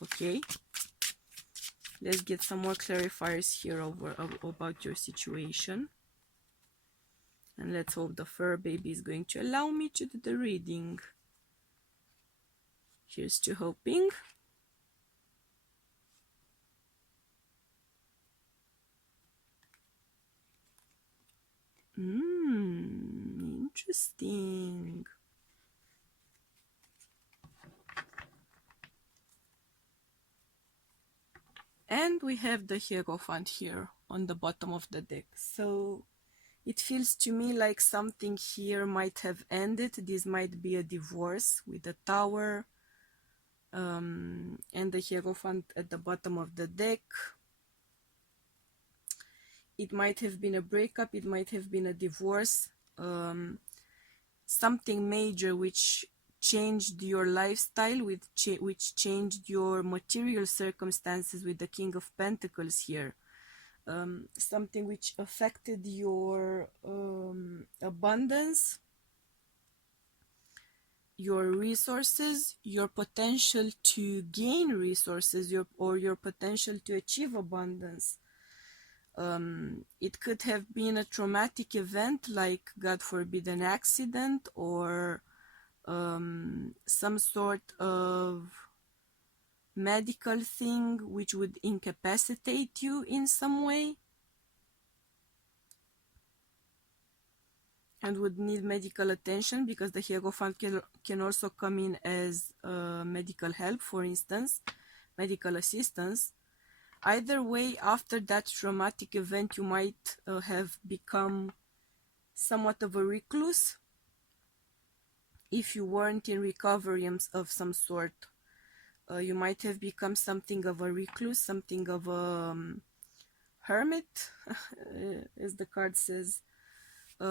Okay? Let's get some more clarifiers here about your situation. And let's hope the fur baby is going to allow me to do the reading. Here's to hoping. Interesting. And we have the Hierophant here on the bottom of the deck. So it feels to me like something here might have ended. This might be a divorce with the Tower and the Hierophant at the bottom of the deck. It might have been a breakup, it might have been a divorce, something major which changed your lifestyle, which changed your material circumstances with the King of Pentacles here. Something which affected your abundance, your resources, your potential to gain resources, or your potential to achieve abundance. It could have been a traumatic event, like, God forbid, an accident, or some sort of medical thing which would incapacitate you in some way. and would need medical attention, because the Hierophant can also come in as medical help, for instance, medical assistance. Either way, after that traumatic event, you might have become somewhat of a recluse if you weren't in recovery of some sort. You might have become something of a recluse, something of a hermit, as the card says.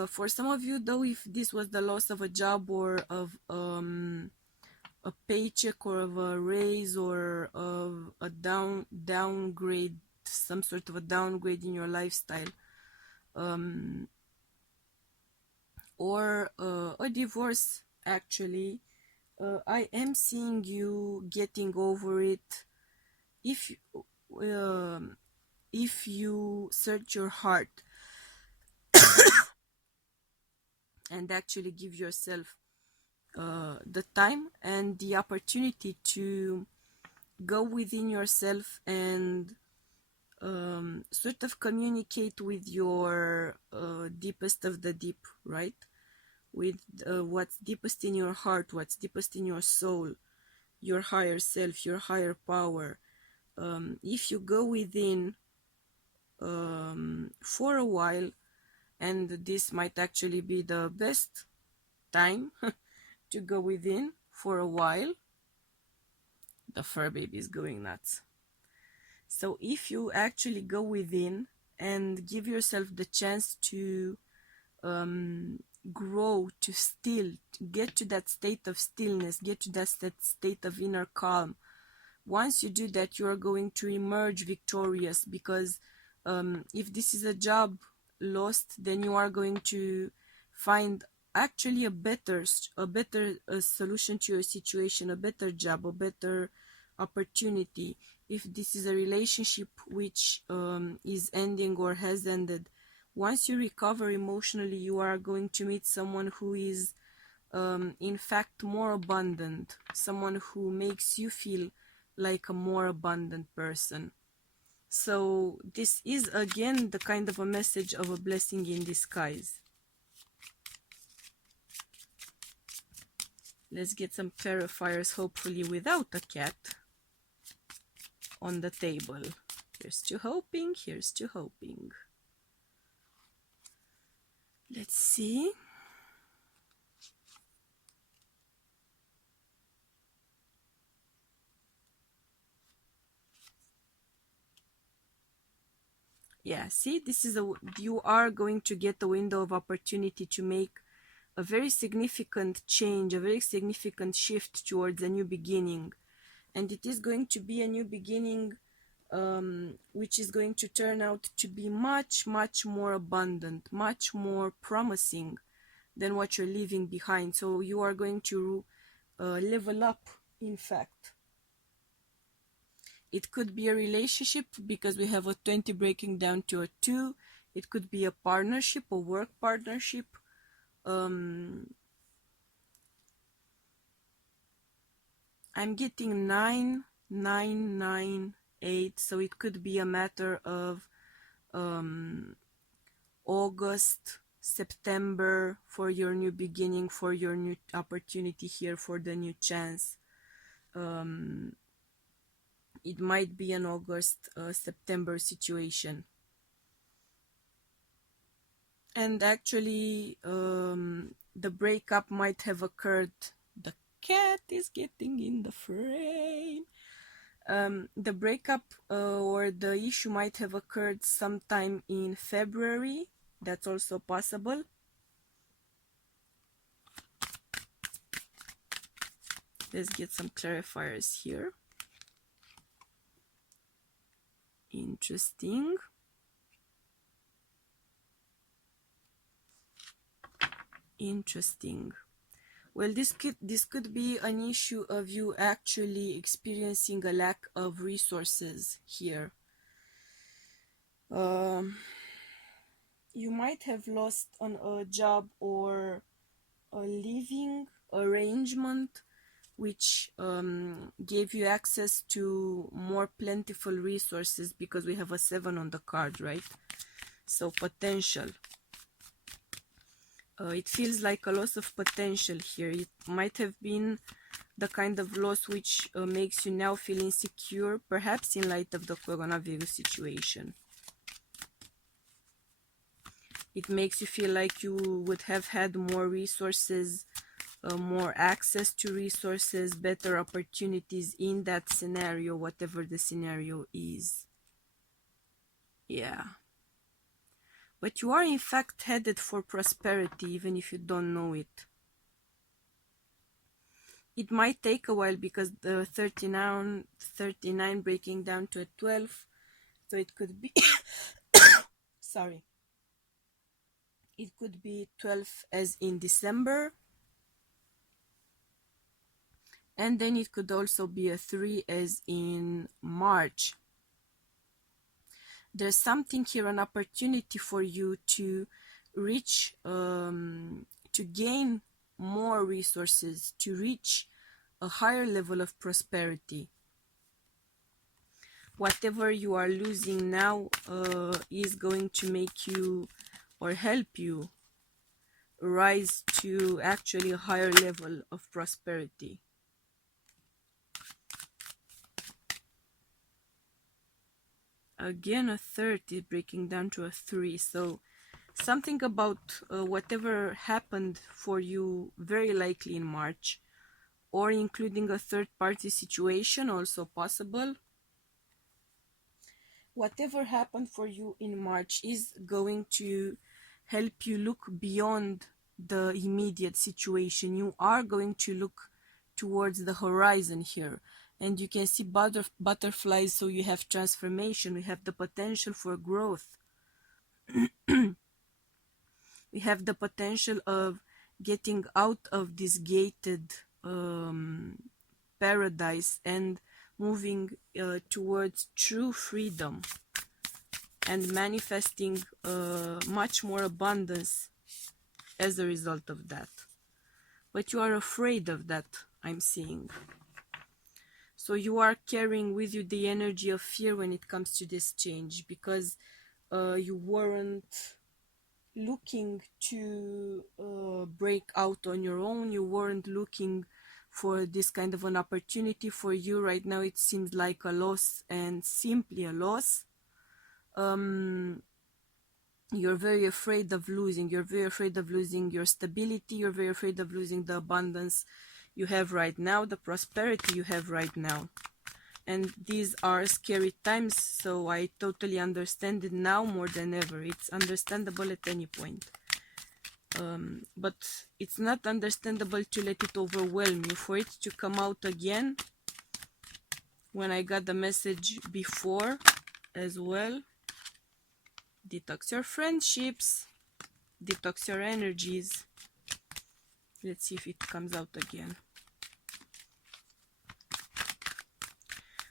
For some of you, though, if this was the loss of a job or of a paycheck or of a raise or of a downgrade, some sort of a downgrade in your lifestyle, or a divorce, actually, I am seeing you getting over it if you search your heart and actually give yourself the time and the opportunity to go within yourself and sort of communicate with your deepest of the deep, right? With what's deepest in your heart, what's deepest in your soul, your higher self, your higher power. If you go within for a while, and this might actually be the best time to go within for a while. The fur baby is going nuts. So if you actually go within and give yourself the chance to grow, to still, to get to that state of stillness, get to that state of inner calm, once you do that, you are going to emerge victorious, because if this is a job lost, then you are going to find actually a better solution to your situation, a better job, a better opportunity. If this is a relationship which is ending or has ended, once you recover emotionally, you are going to meet someone who is in fact more abundant, someone who makes you feel like a more abundant person. So this is again the kind of a message of a blessing in disguise. Let's get some clarifiers, hopefully without a cat on the table. Here's to hoping, here's to hoping. Let's see. Yeah, see, this is you are going to get a window of opportunity to make a very significant change, a very significant shift towards a new beginning. And it is going to be a new beginning which is going to turn out to be much, much more abundant, much more promising than what you're leaving behind. So you are going to level up, in fact. It could be a relationship, because we have a 20 breaking down to a 2. It could be a partnership, a work partnership. I'm getting 9, 9, 9, 8. So it could be a matter of August, September for your new beginning, for your new opportunity here, for the new chance. It might be an August, September situation. And actually, the breakup might have occurred. The cat is getting in the frame. The breakup or the issue might have occurred sometime in February. That's also possible. Let's get some clarifiers here. Interesting. Interesting. Well, this could be an issue of you actually experiencing a lack of resources here. You might have lost a job or a living arrangement which gave you access to more plentiful resources, because we have a 7 on the card, right? So potential. It feels like a loss of potential here. It might have been the kind of loss which makes you now feel insecure, perhaps in light of the coronavirus situation. It makes you feel like you would have had more resources, more access to resources, better opportunities in that scenario, whatever the scenario is. Yeah. But you are in fact headed for prosperity, even if you don't know it. It might take a while because the 39 breaking down to a 12, so it could be sorry, it could be 12 as in December, and then it could also be a 3 as in March. There's something here, an opportunity for you to reach, to gain more resources, to reach a higher level of prosperity. Whatever you are losing now is going to make you or help you rise to actually a higher level of prosperity. Again, a 30 breaking down to a 3. So something about whatever happened for you, very likely in March, or including a third-party situation, also possible. Whatever happened for you in March is going to help you look beyond the immediate situation. You are going to look towards the horizon here. And you can see butterflies, so you have transformation, we have the potential for growth. We have the potential of getting out of this gated paradise and moving towards true freedom and manifesting much more abundance as a result of that. But you are afraid of that, I'm seeing. So you are carrying with you the energy of fear when it comes to this change, because you weren't looking to break out on your own. You weren't looking for this kind of an opportunity. For you right now, it seems like a loss, and simply a loss. You're very afraid of losing. You're very afraid of losing your stability. You're very afraid of losing the abundance you have right now, the prosperity you have right now. And these are scary times, so I totally understand it now more than ever. It's understandable at any point. But it's not understandable to let it overwhelm you. For it to come out again, when I got the message before as well, detox your friendships, detox your energies. Let's see if it comes out again.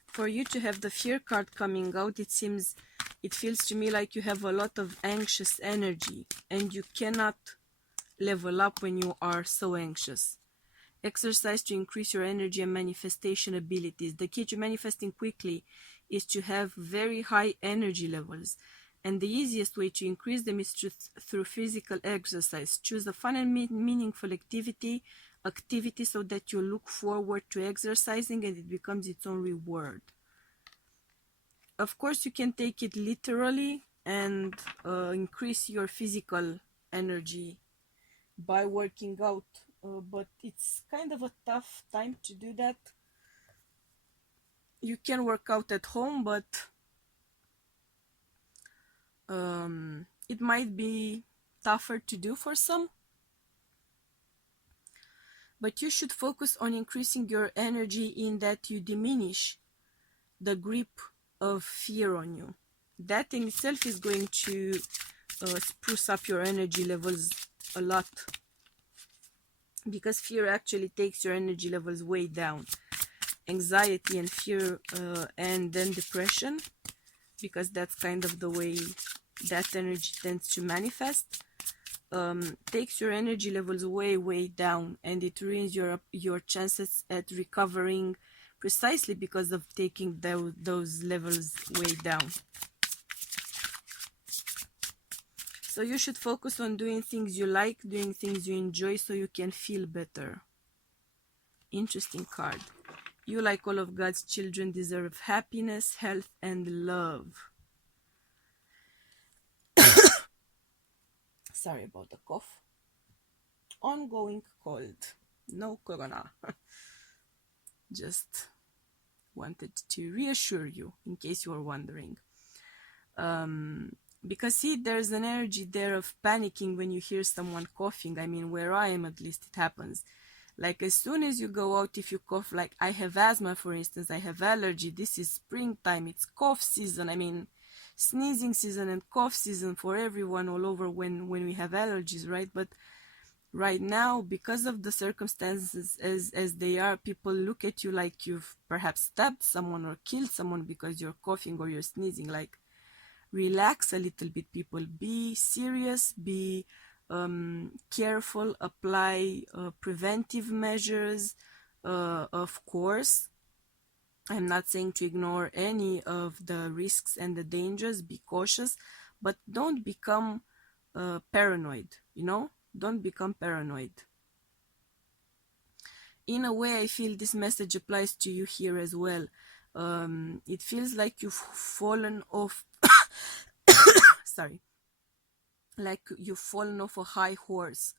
For you to have the fear card coming out, it feels to me like you have a lot of anxious energy, and you cannot level up when you are so anxious. Exercise to increase your energy and manifestation abilities. The key to manifesting quickly is to have very high energy levels. And the easiest way to increase them is through physical exercise. Choose a fun and meaningful activity so that you look forward to exercising and it becomes its own reward. Of course, you can take it literally and increase your physical energy by working out, but it's kind of a tough time to do that. You can work out at home, but it might be tougher to do for some. But you should focus on increasing your energy in that you diminish the grip of fear on you. That in itself is going to spruce up your energy levels a lot, because fear actually takes your energy levels way down. Anxiety and fear and then depression, because that's kind of the way that energy tends to manifest, takes your energy levels way down, and it ruins your chances at recovering, precisely because of taking those levels way down. So you should focus on doing things you like, doing things you enjoy, so you can feel better. Interesting card. You, like all of God's children, deserve happiness, health, and love. Sorry about the cough. Ongoing cold. No corona. Just wanted to reassure you, in case you were wondering. Because see, there's an energy there of panicking when you hear someone coughing. I mean, where I am, at least, it happens. Like, as soon as you go out, if you cough, like I have asthma, for instance, I have allergy, this is springtime, it's cough season. I mean, sneezing season and cough season for everyone all over when we have allergies, right? But right now, because of the circumstances as they are, people look at you like you've perhaps stabbed someone or killed someone because you're coughing or you're sneezing. Like, relax a little bit, people. Be serious, be careful, apply preventive measures, of course. I'm not saying to ignore any of the risks and the dangers. Be cautious, but don't become paranoid, you know? Don't become paranoid. In a way, I feel this message applies to you here as well. It feels like you've fallen off sorry, like you've fallen off a high horse,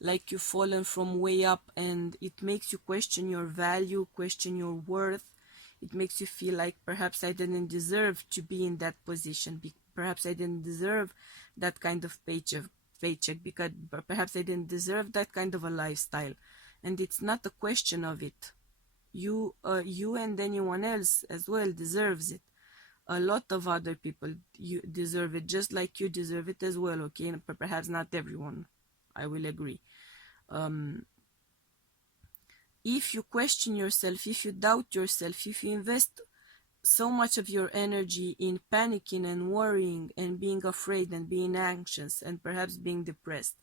like you've fallen from way up, and it makes you question your value, question your worth. It makes you feel like perhaps I didn't deserve to be in that position, perhaps I didn't deserve that kind of paycheck, because perhaps I didn't deserve that kind of a lifestyle. And it's not a question of it. You and anyone else as well deserves it. A lot of other people you deserve it, just like you deserve it as well, okay? But perhaps not everyone, I will agree. If you question yourself, if you doubt yourself, if you invest so much of your energy in panicking and worrying and being afraid and being anxious and perhaps being depressed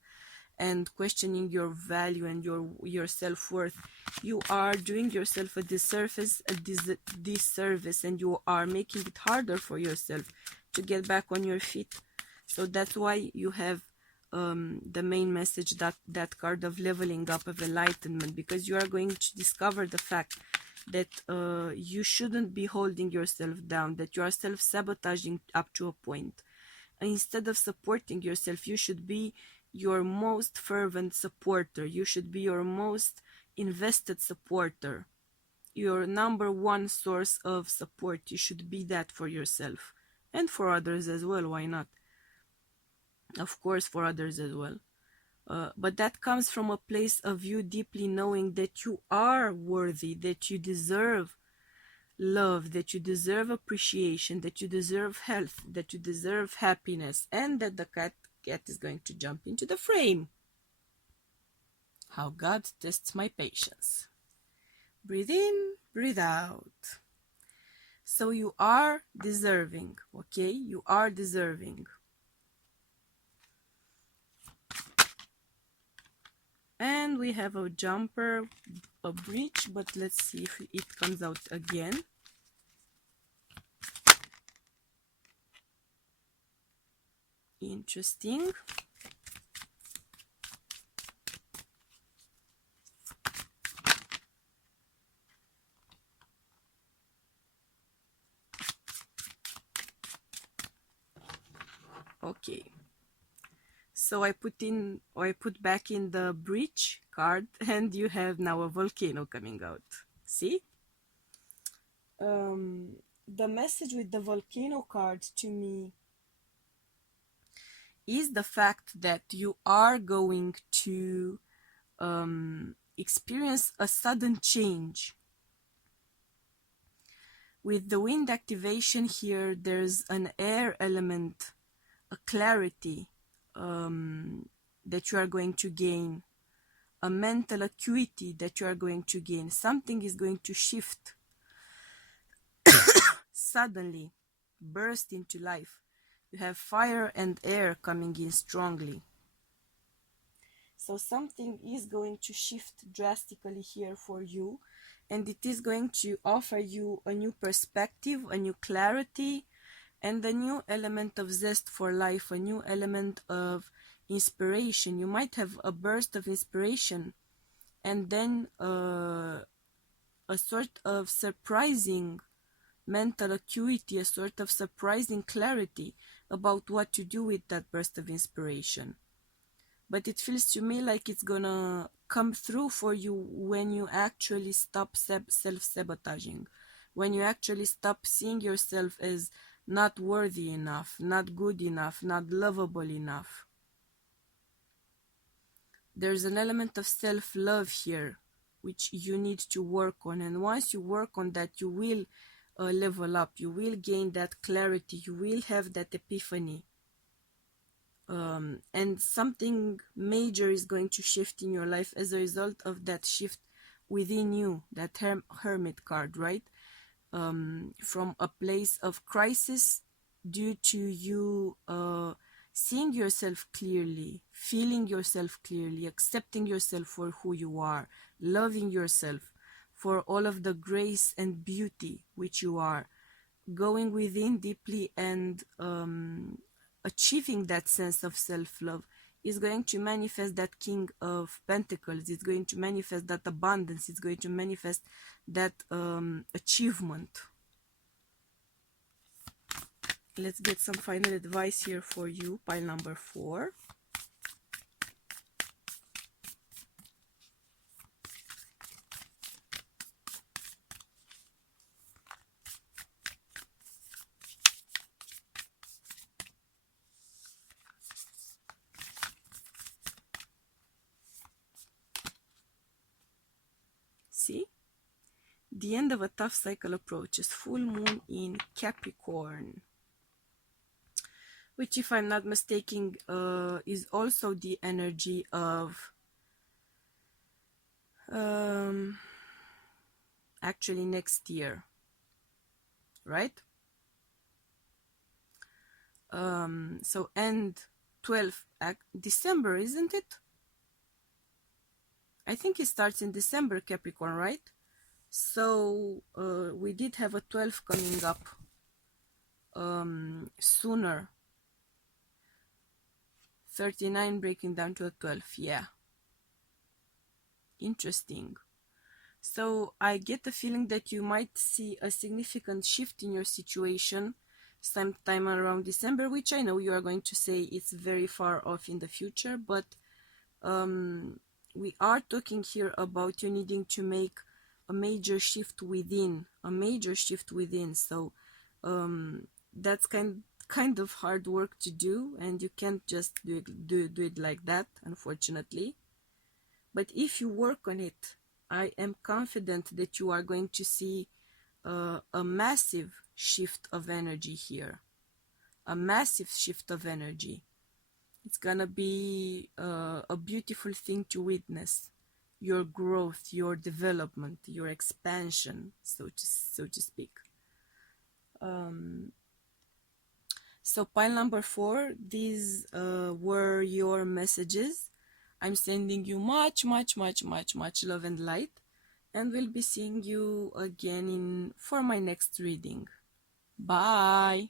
and questioning your value and your self-worth, you are doing yourself a disservice, and you are making it harder for yourself to get back on your feet. So that's why you have the main message, that card of leveling up, of enlightenment, because you are going to discover the fact that you shouldn't be holding yourself down, that you are self-sabotaging up to a point. Instead of supporting yourself, you should be your most fervent supporter. You should be your most invested supporter, your number one source of support. You should be that for yourself and for others as well. Why not? Of course, for others as well. But that comes from a place of you deeply knowing that you are worthy, that you deserve love, that you deserve appreciation, that you deserve health, that you deserve happiness, and that the cat is going to jump into the frame. How God tests my patience. Breathe in, breathe out. So you are deserving, okay? You are deserving. And we have a jumper, a breach, but let's see if it comes out again. Interesting. Okay. So I put back in the breach card, and you have now a volcano coming out. See? The message with the volcano card to me is the fact that you are going to experience a sudden change. With the wind activation here, there's an air element, a clarity that you are going to gain, a mental acuity that you are going to gain. Something is going to shift suddenly, burst into life. You have fire and air coming in strongly. So something is going to shift drastically here for you, and it is going to offer you a new perspective, a new clarity, and a new element of zest for life, a new element of inspiration. You might have a burst of inspiration and then a sort of surprising mental acuity, a sort of surprising clarity about what to do with that burst of inspiration. But it feels to me like it's gonna come through for you when you actually stop self-sabotaging, when you actually stop seeing yourself as not worthy enough, not good enough, not lovable enough. There's an element of self-love here which you need to work on, and once you work on that, you will level up, you will gain that clarity, you will have that epiphany, and something major is going to shift in your life as a result of that shift within you, that hermit card, right? From a place of crisis due to you seeing yourself clearly, feeling yourself clearly, accepting yourself for who you are, loving yourself for all of the grace and beauty which you are, going within deeply and achieving that sense of self-love is going to manifest that King of Pentacles. It's going to manifest that abundance. It's going to manifest that achievement. Let's get some final advice here for you, pile number 4. See? The end of a tough cycle approaches. Full moon in Capricorn, which, if I'm not mistaken, is also the energy of actually next year, right? So end 12th December, isn't it? I think it starts in December, Capricorn, right? So we did have a 12 coming up sooner. 39 breaking down to a 12, yeah. Interesting. So I get the feeling that you might see a significant shift in your situation sometime around December, which I know you are going to say it's very far off in the future, but we are talking here about you needing to make a major shift within, so that's kind of hard work to do, and you can't just do it like that, unfortunately. But if you work on it, I am confident that you are going to see a massive shift of energy here, a massive shift of energy. It's gonna be a beautiful thing to witness, your growth, your development, your expansion, so to speak. So pile number 4, these were your messages. I'm sending you much love and light, and we'll be seeing you again for my next reading. Bye.